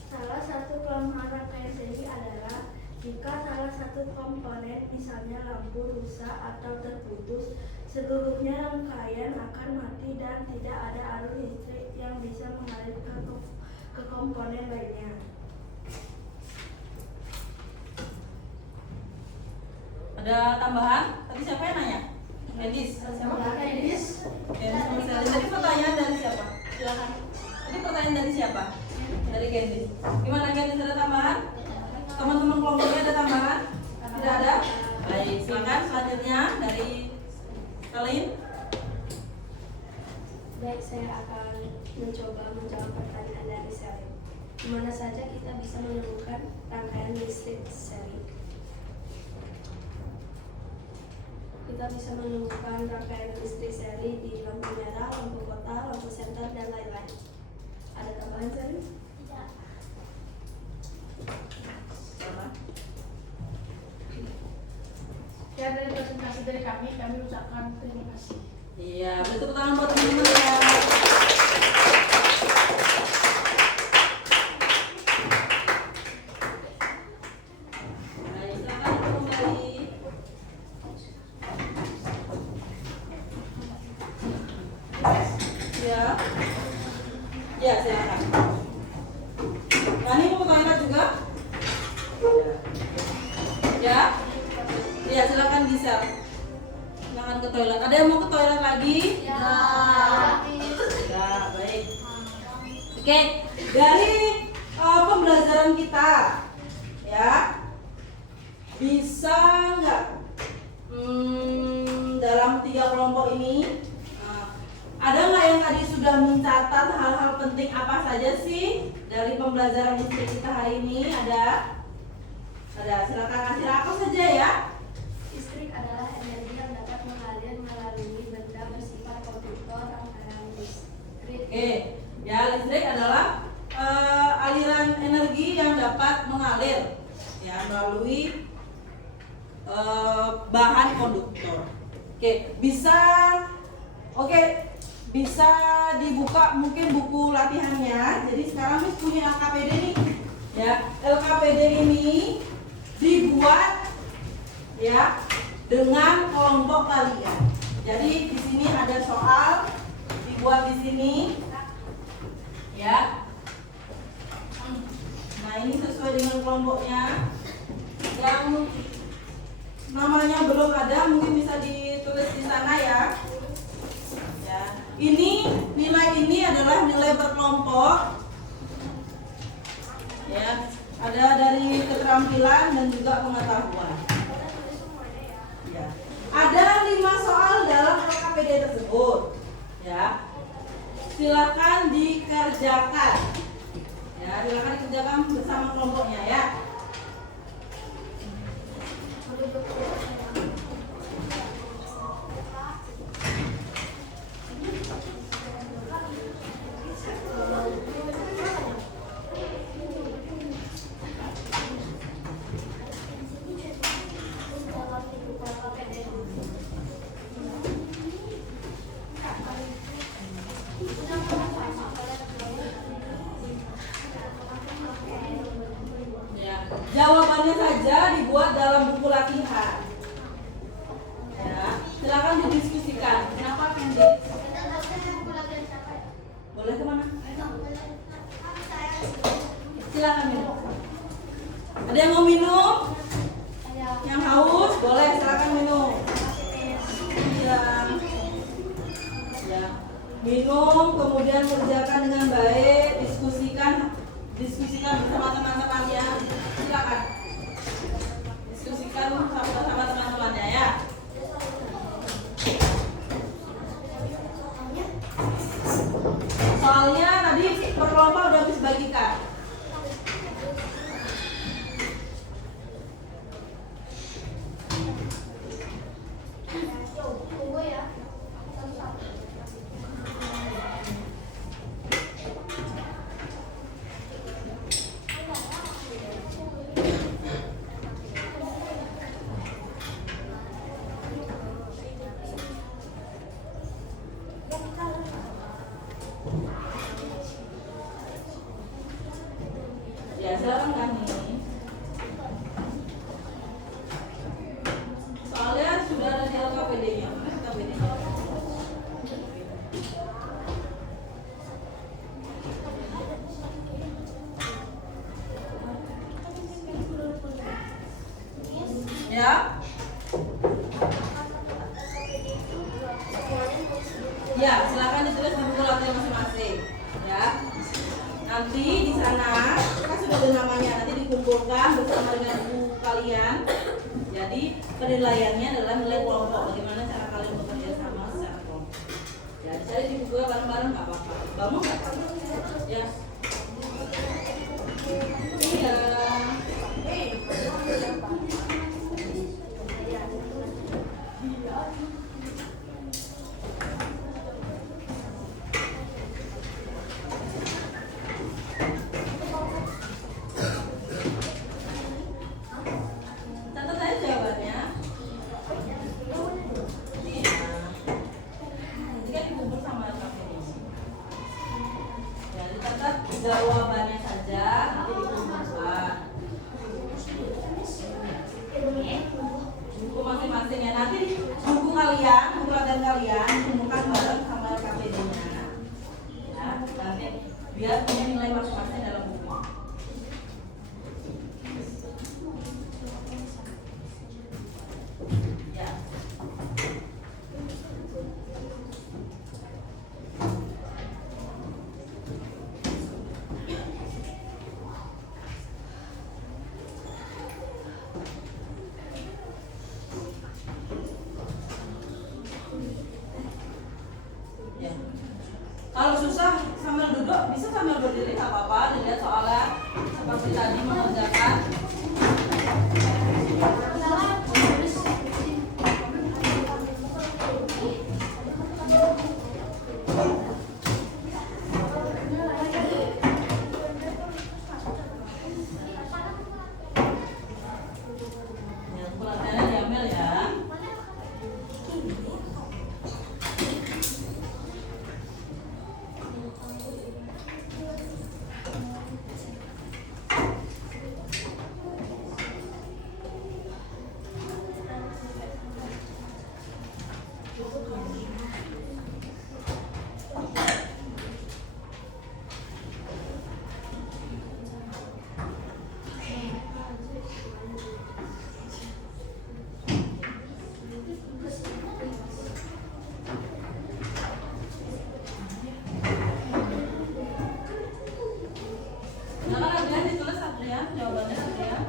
Salah satu kelemahan rangkaian seri adalah Jika salah satu komponen, misalnya lampu, rusak atau terputus, seluruhnya rangkaian akan mati dan tidak ada arus listrik yang bisa mengalir ke komponen lainnya. Ada tambahan? Tadi siapa yang nanya? Gendis. Siapa? Gendis. Gendis sama Selin. Tadi pertanyaan dari siapa? Silakan. Tadi pertanyaan dari siapa? Dari Gendis. Gimana Gendis, ada tambahan? Teman-teman kelompoknya ada tambahan? Tidak ada? Baik, silakan selanjutnya dari Selin. Baik, saya akan mencoba menjawab pertanyaan dari seri. Di mana saja kita bisa menemukan rangkaian listrik seri? Kita bisa menemukan rangkaian listrik seri di lampu merah, lampu kota, lampu senter, dan lain-lain. Ada tambahan seri? Tidak. Siapa? Ya, dari presentasi dari kami ucapkan terima kasih. Iya, beri tepuk tangan buat teman-teman ya. Baik, silakan kembali. Ya, ya silakan. Rani mau ke toilet juga? Ya, ya silakan bisa. Silakan ke toilet. Ada yang mau ke toilet lagi? Ya. Ya, baik. Oke, dari pembelajaran kita, ya, bisa nggak dalam 3 kelompok ini? Ada nggak yang tadi sudah mencatat hal-hal penting apa saja sih dari pembelajaran listrik kita hari ini? Ada? Ada, silakan kasih apa saja ya. Listrik adalah energi yang dapat mengalir melalui benda bersifat konduktor rangkaian listrik. Oke, ya listrik adalah aliran energi yang dapat mengalir ya melalui bahan konduktor. Bisa dibuka mungkin buku latihannya. Jadi sekarang Miss punya LKPD nih. Ya, LKPD ini dibuat ya dengan kelompok kalian. Jadi di sini ada soal dibuat di sini. Ya. Nah, ini sesuai dengan kelompoknya. Yang namanya belum ada mungkin bisa ditulis di sana ya. Ya. Ini nilai ini adalah nilai berkelompok. Ya, ada dari keterampilan dan juga pengetahuan. Ya. Ada 5 soal dalam LKPD tersebut. Ya. Silakan dikerjakan. Ya, silakan dikerjakan bersama kelompoknya ya. Ya, jawabannya saja dibuat dalam buku latihan. Ya, silakan didiskusikan. Kenapa Candy? Boleh kemana? Silakan minum. Ada yang mau minum? Yang haus boleh silakan minum. Ya. Ya. Minum kemudian kerjakan dengan baik, diskusikan bersama teman-teman ya. Silakan. Diskusikan bersama teman-temannya ya. Soalnya tadi berkelompok udah habis bagikan. Tunggu ya. LKPD itu semuanya nulis di buku. Ya, silakan ditulis di buku latihan masing-masing. Ya. Nanti di sana kan sudah ada namanya, nanti dikumpulkan bersama dengan buku kalian. Jadi penilaiannya adalah nilai kelompok. Bagaimana cara kalian bekerja sama secara kelompok. Ya, dicari di buku bareng-bareng nggak apa-apa. Kamu nggak? Ya. Iya. Catat aja jawabannya. Iya. Nanti kan dikumpul sama LKPD. Ya, dicatat jawabannya saja, nanti dikumpulkan. Buku masing-masing ya, nanti buku kalian, buku latihan kalian dikumpulkan bareng sama LKPD-nya. Ya, nanti biar punya nilai masing-masing dalam buku. Ya. Ya. Kalau susah sambil duduk, bisa sambil berdiri nggak apa-apa. Dilihat soalnya seperti tadi mengerjakan. Ya, pelajarannya diambil ya. Silakan Adrian, ditulis Adrian, jawabannya Adrian.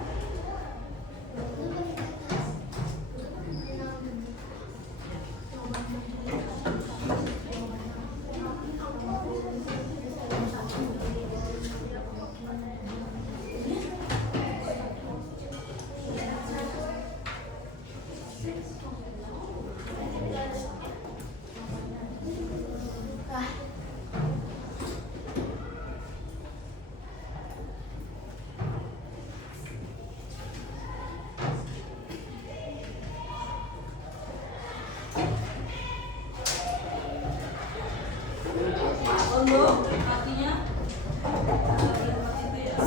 Untuk artinya seperti itu ya.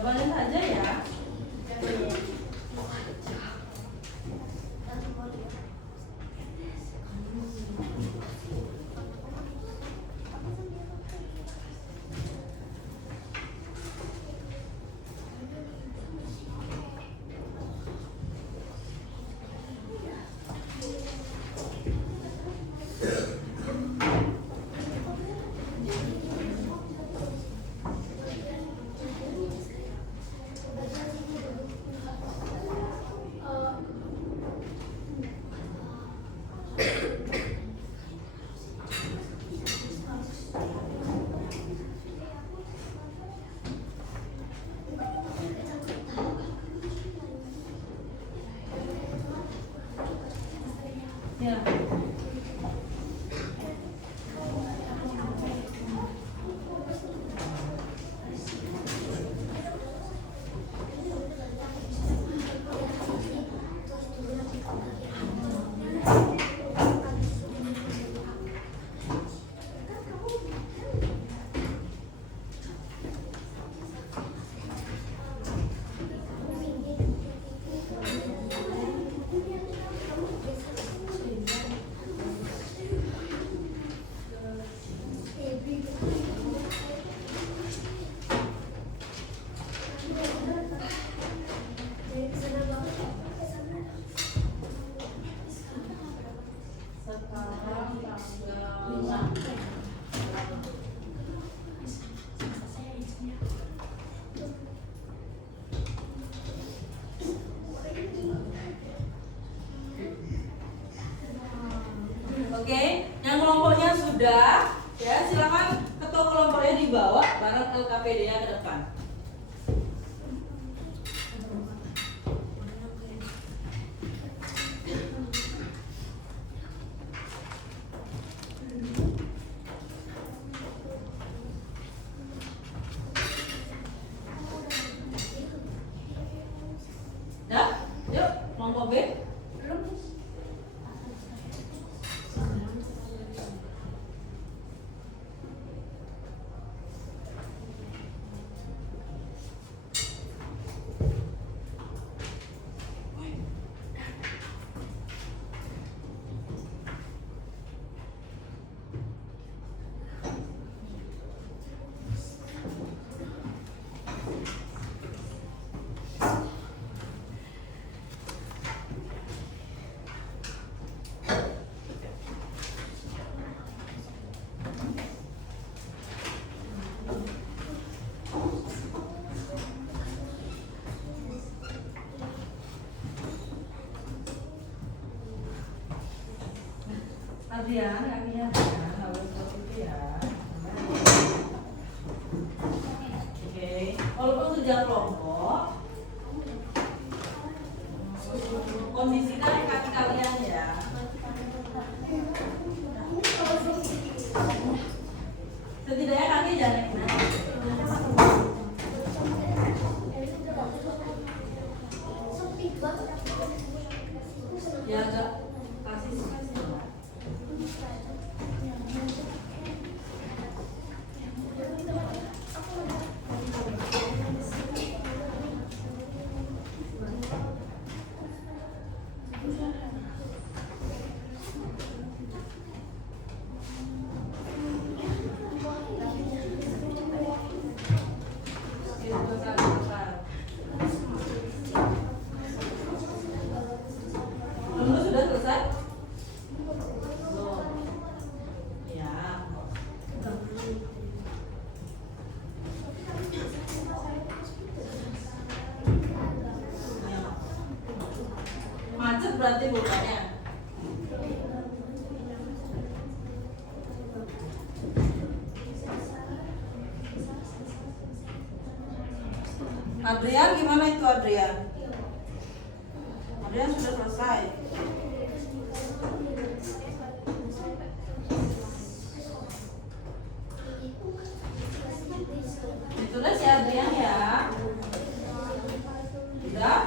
Jawabannya saja ya. Ya. Sekarang tanggal 6. Oke, yang kelompoknya sudah, ya silakan ketua kelompoknya dibawa bareng LKPD-nya ke depan. Ya, yuk kelompok B. Adrian, kakinya Adrian, harus seperti itu ya. Oke, walaupun sudah kelompok, kondisikan kaki kalian ya. Setidaknya kaki jangan naik. Ya agak kasih space ya. Kamu sudah selesai? Belum. Ya. Macet berarti bukannya. Adrian, gimana itu Adrian? Adrian sudah selesai. Ditulis ya Adrian ya. Sudah?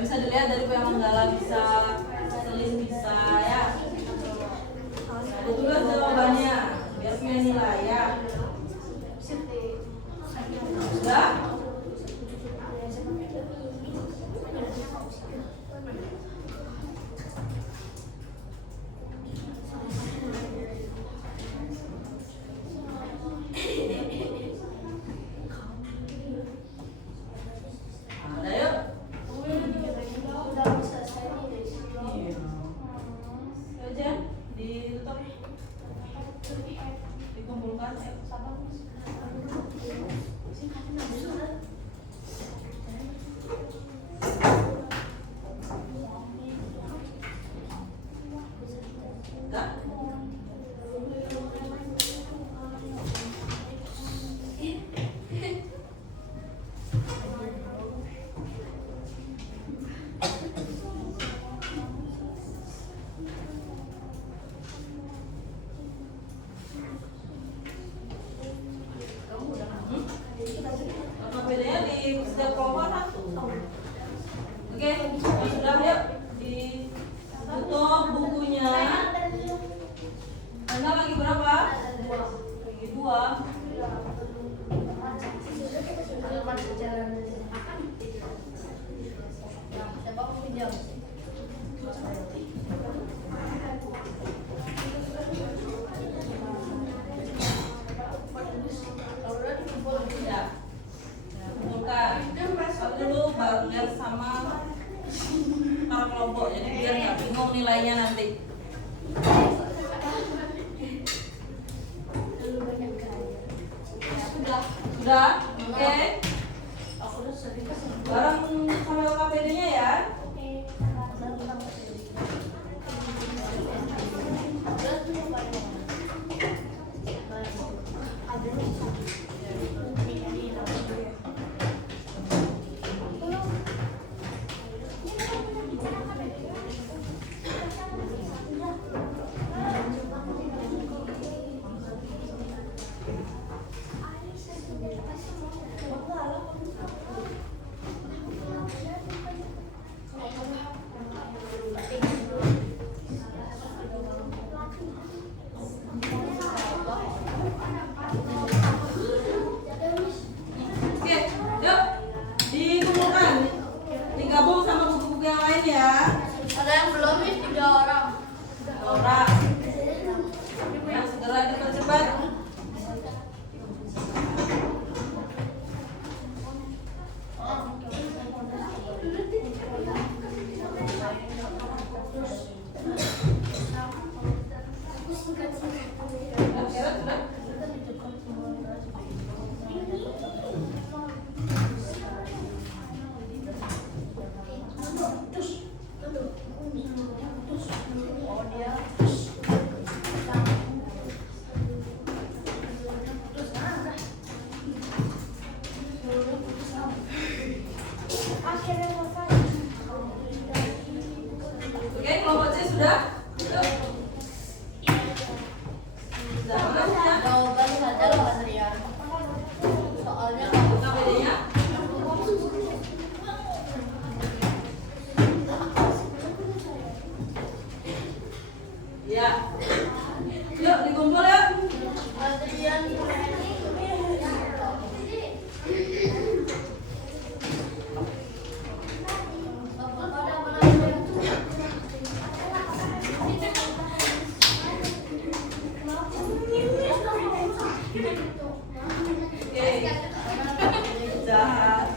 Yang bisa dilihat dari yang Manggala bisa, Selin bisa ya. Ada juga jawabannya, biar punya nilai ya. Sudah? Ada yuk. Udah selesai nih dari sini. Jen, ditutup, dikumpulkan, sabar. Enggak? KPD-nya di setiap kelompok satu. Oke, sudah yuk ditutup bukunya. Anda lagi berapa? Lagi 2. Ya. Kumpulkan. Aku dulu biar sama para kelompok, jadi biar nggak bingung nilainya nanti. Sudah? Oke. Bareng sama KPD-nya ya. Oke, yuk dikumpulkan, digabung sama buku-buku yang lain ya. Ada yang belum nih 3 orang. Orang yang segera dipercepat. Oke, kelompok C sudah? Yuk. Sudah, mana? Jawaban saja loh Adrian. Soalnya KPD-nya? Ya. Yuk, dikumpul ya. Adrian Oke. Jahat.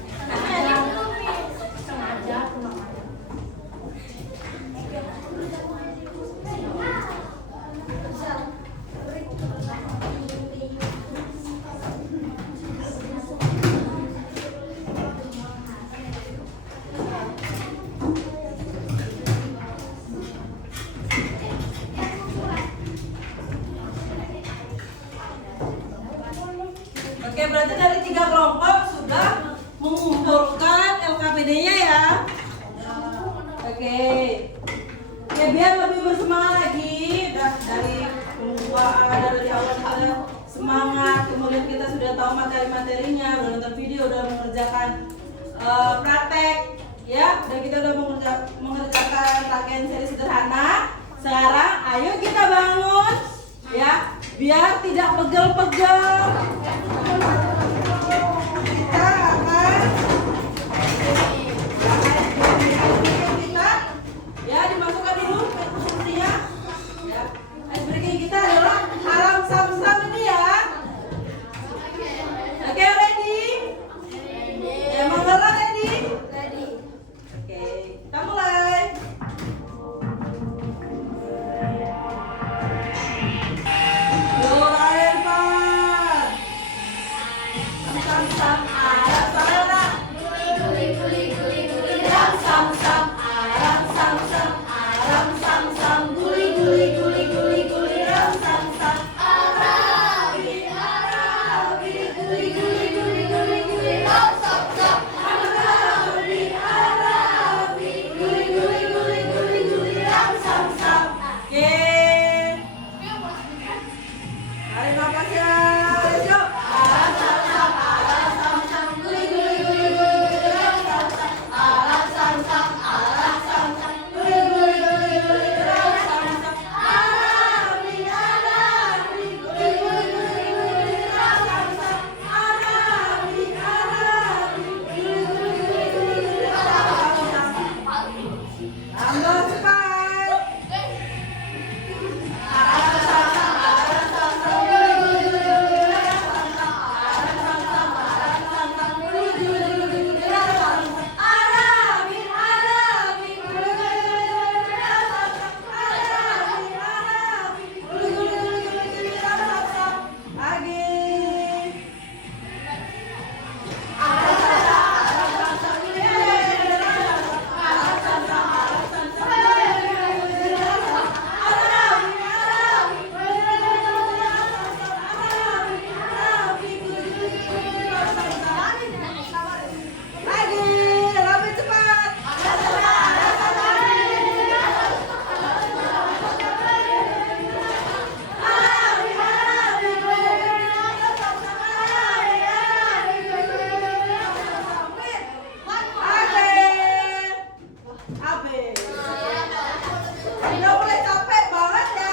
sengaja Oke, berarti dari 3 kelompok sudah mengumpulkan LKPD-nya ya. Oke. Ya biar lebih bersemangat lagi. Dari pembukaan dari awal kita semangat, kemudian kita sudah tahu materi-materinya, udah nonton video, udah mengerjakan praktek. Ya, dan kita udah mengerjakan rangkaian seri sederhana. Sekarang ayo kita bangun ya, biar tidak pegel-pegel. Kita akan kita ya dimasukkan dulu instruksinya. Ya, ice breaking kita adalah haram sam-sam ini ya. Oke, ready? Ya, Manggala ready? Ready. Oke, kita mulai. Doraemon. Sam-sam Arab salah. Sam-sam Arab sam-sam Arab sam-sam guli guli guli guli guli ram sam-sam Arabi Arabi guli guli guli guli guli ram sam-sam Arabi Arabi guli guli guli guli guli ram sam-sam. Oke. Tarik nafas ya. Let's go. Arab sam-sam Arab sam-sam guli guli guli guli guli ram sam-sam Arab sam-sam Arab sam-sam guli guli guli guli ram sam-sam Arabi Arabi guli guli guli guli ram sam-sam Arabi Arabi guli guli guli guli ram sam-sam. Tambah cepat. Arab sam-sam Arab sam-sam guli guli guli guli ram sam-sam Arab sam-sam Arab sam-sam guli guli guli guli ram sam-sam Arabi Arabi guli guli guli guli ram sam-sam Arabi Arabi guli guli guli guli ram sam-sam. Lagi. Arab sam-sam guli guli guli ram sam-sam Arab sam-sam Arab sam-sam guli guli guli guli ram sam-sam Arabi Arabi guli guli guli guli ram sam-sam Arabi Arabi guli guli guli guli ram sam-sam. Lagi, lebih cepat. Arabi Arabi guli guli guli ram sam-sam Arabi Arabi guli guli guli guli ram sam-sam. Habis. Udah mulai capek banget ya.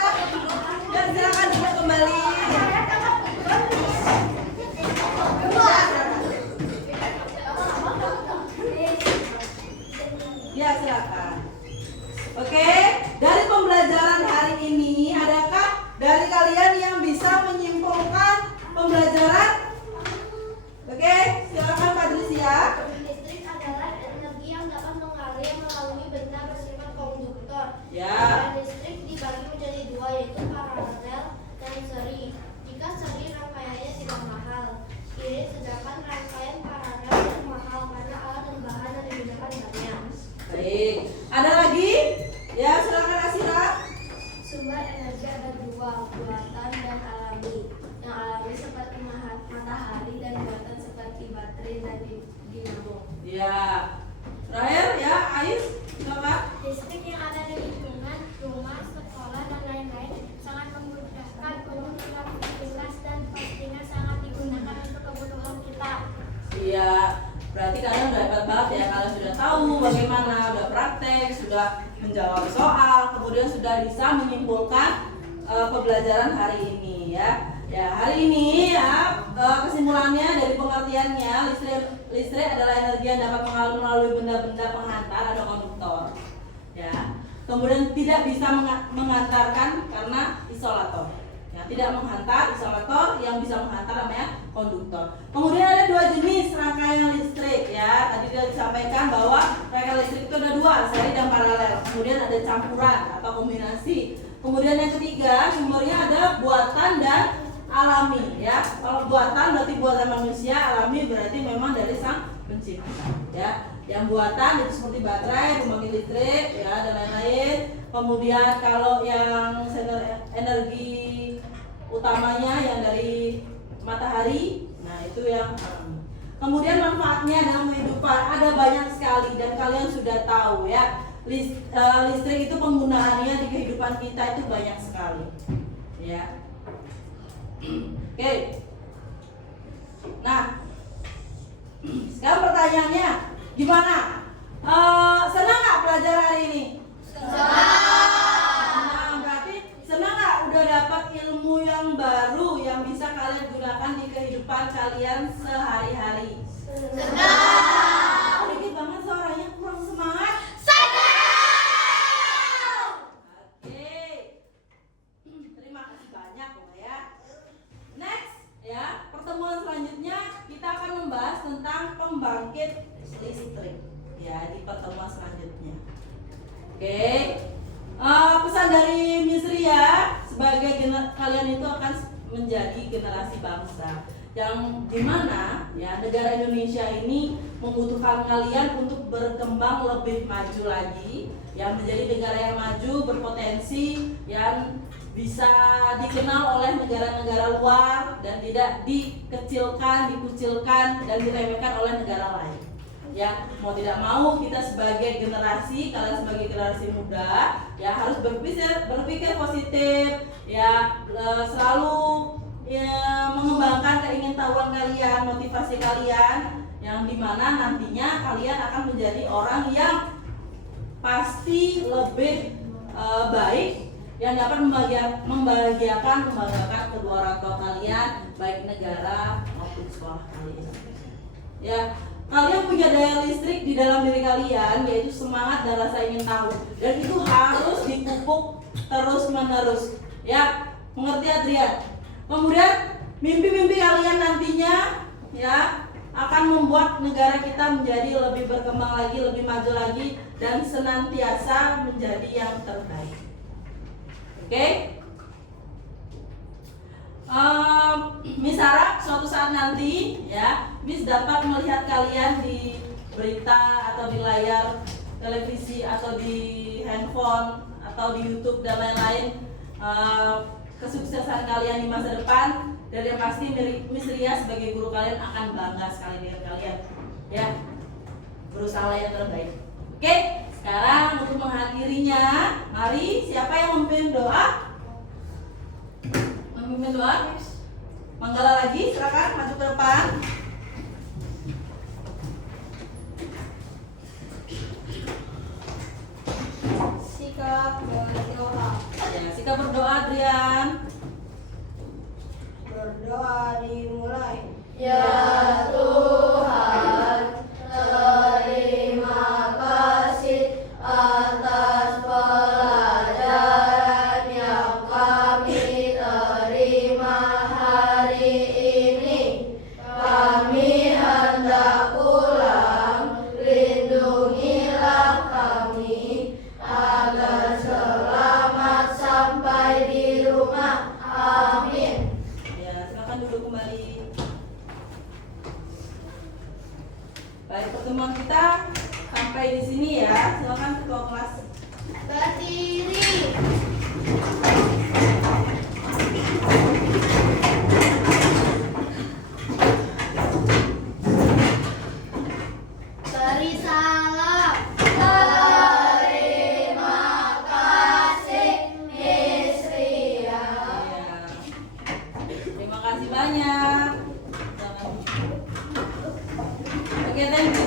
Dan silakan duduk kembali. Ya, silakan. Oke, dari pembelajaran hari ini, adakah dari kalian yang bisa menyimpulkan pembelajaran? Oke, silakan Patricia. Listrik adalah energi yang dapat mengalir melalui benda bersifat konduktor. Ya. Aliran listrik dibagi menjadi dua, yaitu paralel dan seri. Jika seri rangkaiannya tidak mahal, irit, sedangkan rangkaian paralel dan mahal karena alat dan bahan yang digunakan banyak. Baik. Ada lagi? Ya, silakan Asira. Sumber energi ada dua, buatan dan alami. Yang alami seperti matahari dan buatan seperti baterai dan dinamo. Ya. Terakhir ya, Ais. Silakan. Listrik yang ada di lingkungan rumah, sekolah, dan lain-lain sangat memudahkan untuk beraktivitas dan pastinya sangat digunakan untuk kebutuhan kita. Iya. Berarti kalian udah hebat banget ya, kalian sudah tahu bagaimana, udah praktek, sudah menjawab soal, kemudian sudah bisa menyimpulkan pembelajaran hari ini ya. Ya, hari ini ya kesimpulannya dari pengertiannya, listrik adalah energi yang dapat mengalir melalui benda-benda penghantar atau konduktor. Ya. Kemudian tidak bisa mengantarkan karena isolator. Ya, tidak menghantar, isolator, yang bisa menghantar namanya konduktor. Kemudian ada dua jenis rangkaian listrik ya. Tadi sudah disampaikan bahwa rangkaian listrik itu ada dua, seri dan paralel. Kemudian ada campuran atau kombinasi. Kemudian yang ketiga, sumbernya ada buatan dan alami ya. Kalau buatan berarti buatan manusia, alami berarti memang dari sang pencipta ya. Yang buatan itu seperti baterai, pembangkit listrik ya, dan lain-lain. Kemudian kalau yang energi utamanya yang dari matahari, nah itu yang alami. Kemudian manfaatnya dalam kehidupan ada banyak sekali dan kalian sudah tahu ya. Listrik itu penggunaannya di kehidupan kita itu banyak sekali ya. Oke. Nah, sekarang pertanyaannya, gimana Senang nggak pelajaran hari ini? Senang. Berarti senang nggak udah dapat ilmu yang baru yang bisa kalian gunakan di kehidupan kalian sehari-hari? Senang. Dikit banget suaranya, kurang semangat. Oke. Terima kasih banyak ya. Next ya, pertemuan selanjutnya kita akan membahas tentang pembangkit listrik ya di pertemuan selanjutnya. Oke. Pesan dari Miss Ria sebagai kalian itu akan menjadi generasi bangsa yang dimana ya negara Indonesia ini membutuhkan kalian untuk berkembang lebih maju lagi ya, menjadi negara yang maju berpotensi yang bisa dikenal oleh negara-negara luar dan tidak dikecilkan, dikucilkan dan diremehkan oleh negara lain. Ya, mau tidak mau kita sebagai generasi, kalian sebagai generasi muda ya harus berpikir positif ya, selalu ya, mengembangkan keingintahuan kalian, motivasi kalian yang dimana nantinya kalian akan menjadi orang yang pasti lebih baik yang dapat membanggakan kedua orang tua kalian, baik negara maupun sekolah kalian. Ya, kalian punya daya listrik di dalam diri kalian, yaitu semangat dan rasa ingin tahu, dan itu harus dipupuk terus menerus. Ya, mengerti Adrian? Kemudian mimpi-mimpi kalian nantinya ya akan membuat negara kita menjadi lebih berkembang lagi, lebih maju lagi, dan senantiasa menjadi yang terbaik. Oke? Miss harap suatu saat nanti ya Miss dapat melihat kalian di berita atau di layar televisi atau di handphone atau di YouTube dan lain-lain, kesuksesan kalian di masa depan, dan yang pasti Miss Ria sebagai guru kalian akan bangga sekali dengan kalian ya, berusaha yang terbaik. Oke, sekarang untuk mengakhirinya, mari siapa yang memimpin doa? Memimpin doa? Manggala lagi, silakan maju ke depan. Sikap berdoa. Ya, sikap berdoa Adrian. Berdoa dimulai. Ya Tuhan, terima kasih atas pelajaran yang kami terima hari ini. Kami hendak pulang, lindungilah kami agar selamat sampai di rumah. Amin. Ya, silakan duduk kembali. Baik, pertemuan kita sampai di sini ya. Silakan ketua kelas Berdiri. Beri salam. Terima kasih Miss Ria. ya. Terima kasih banyak. Oke, thank you.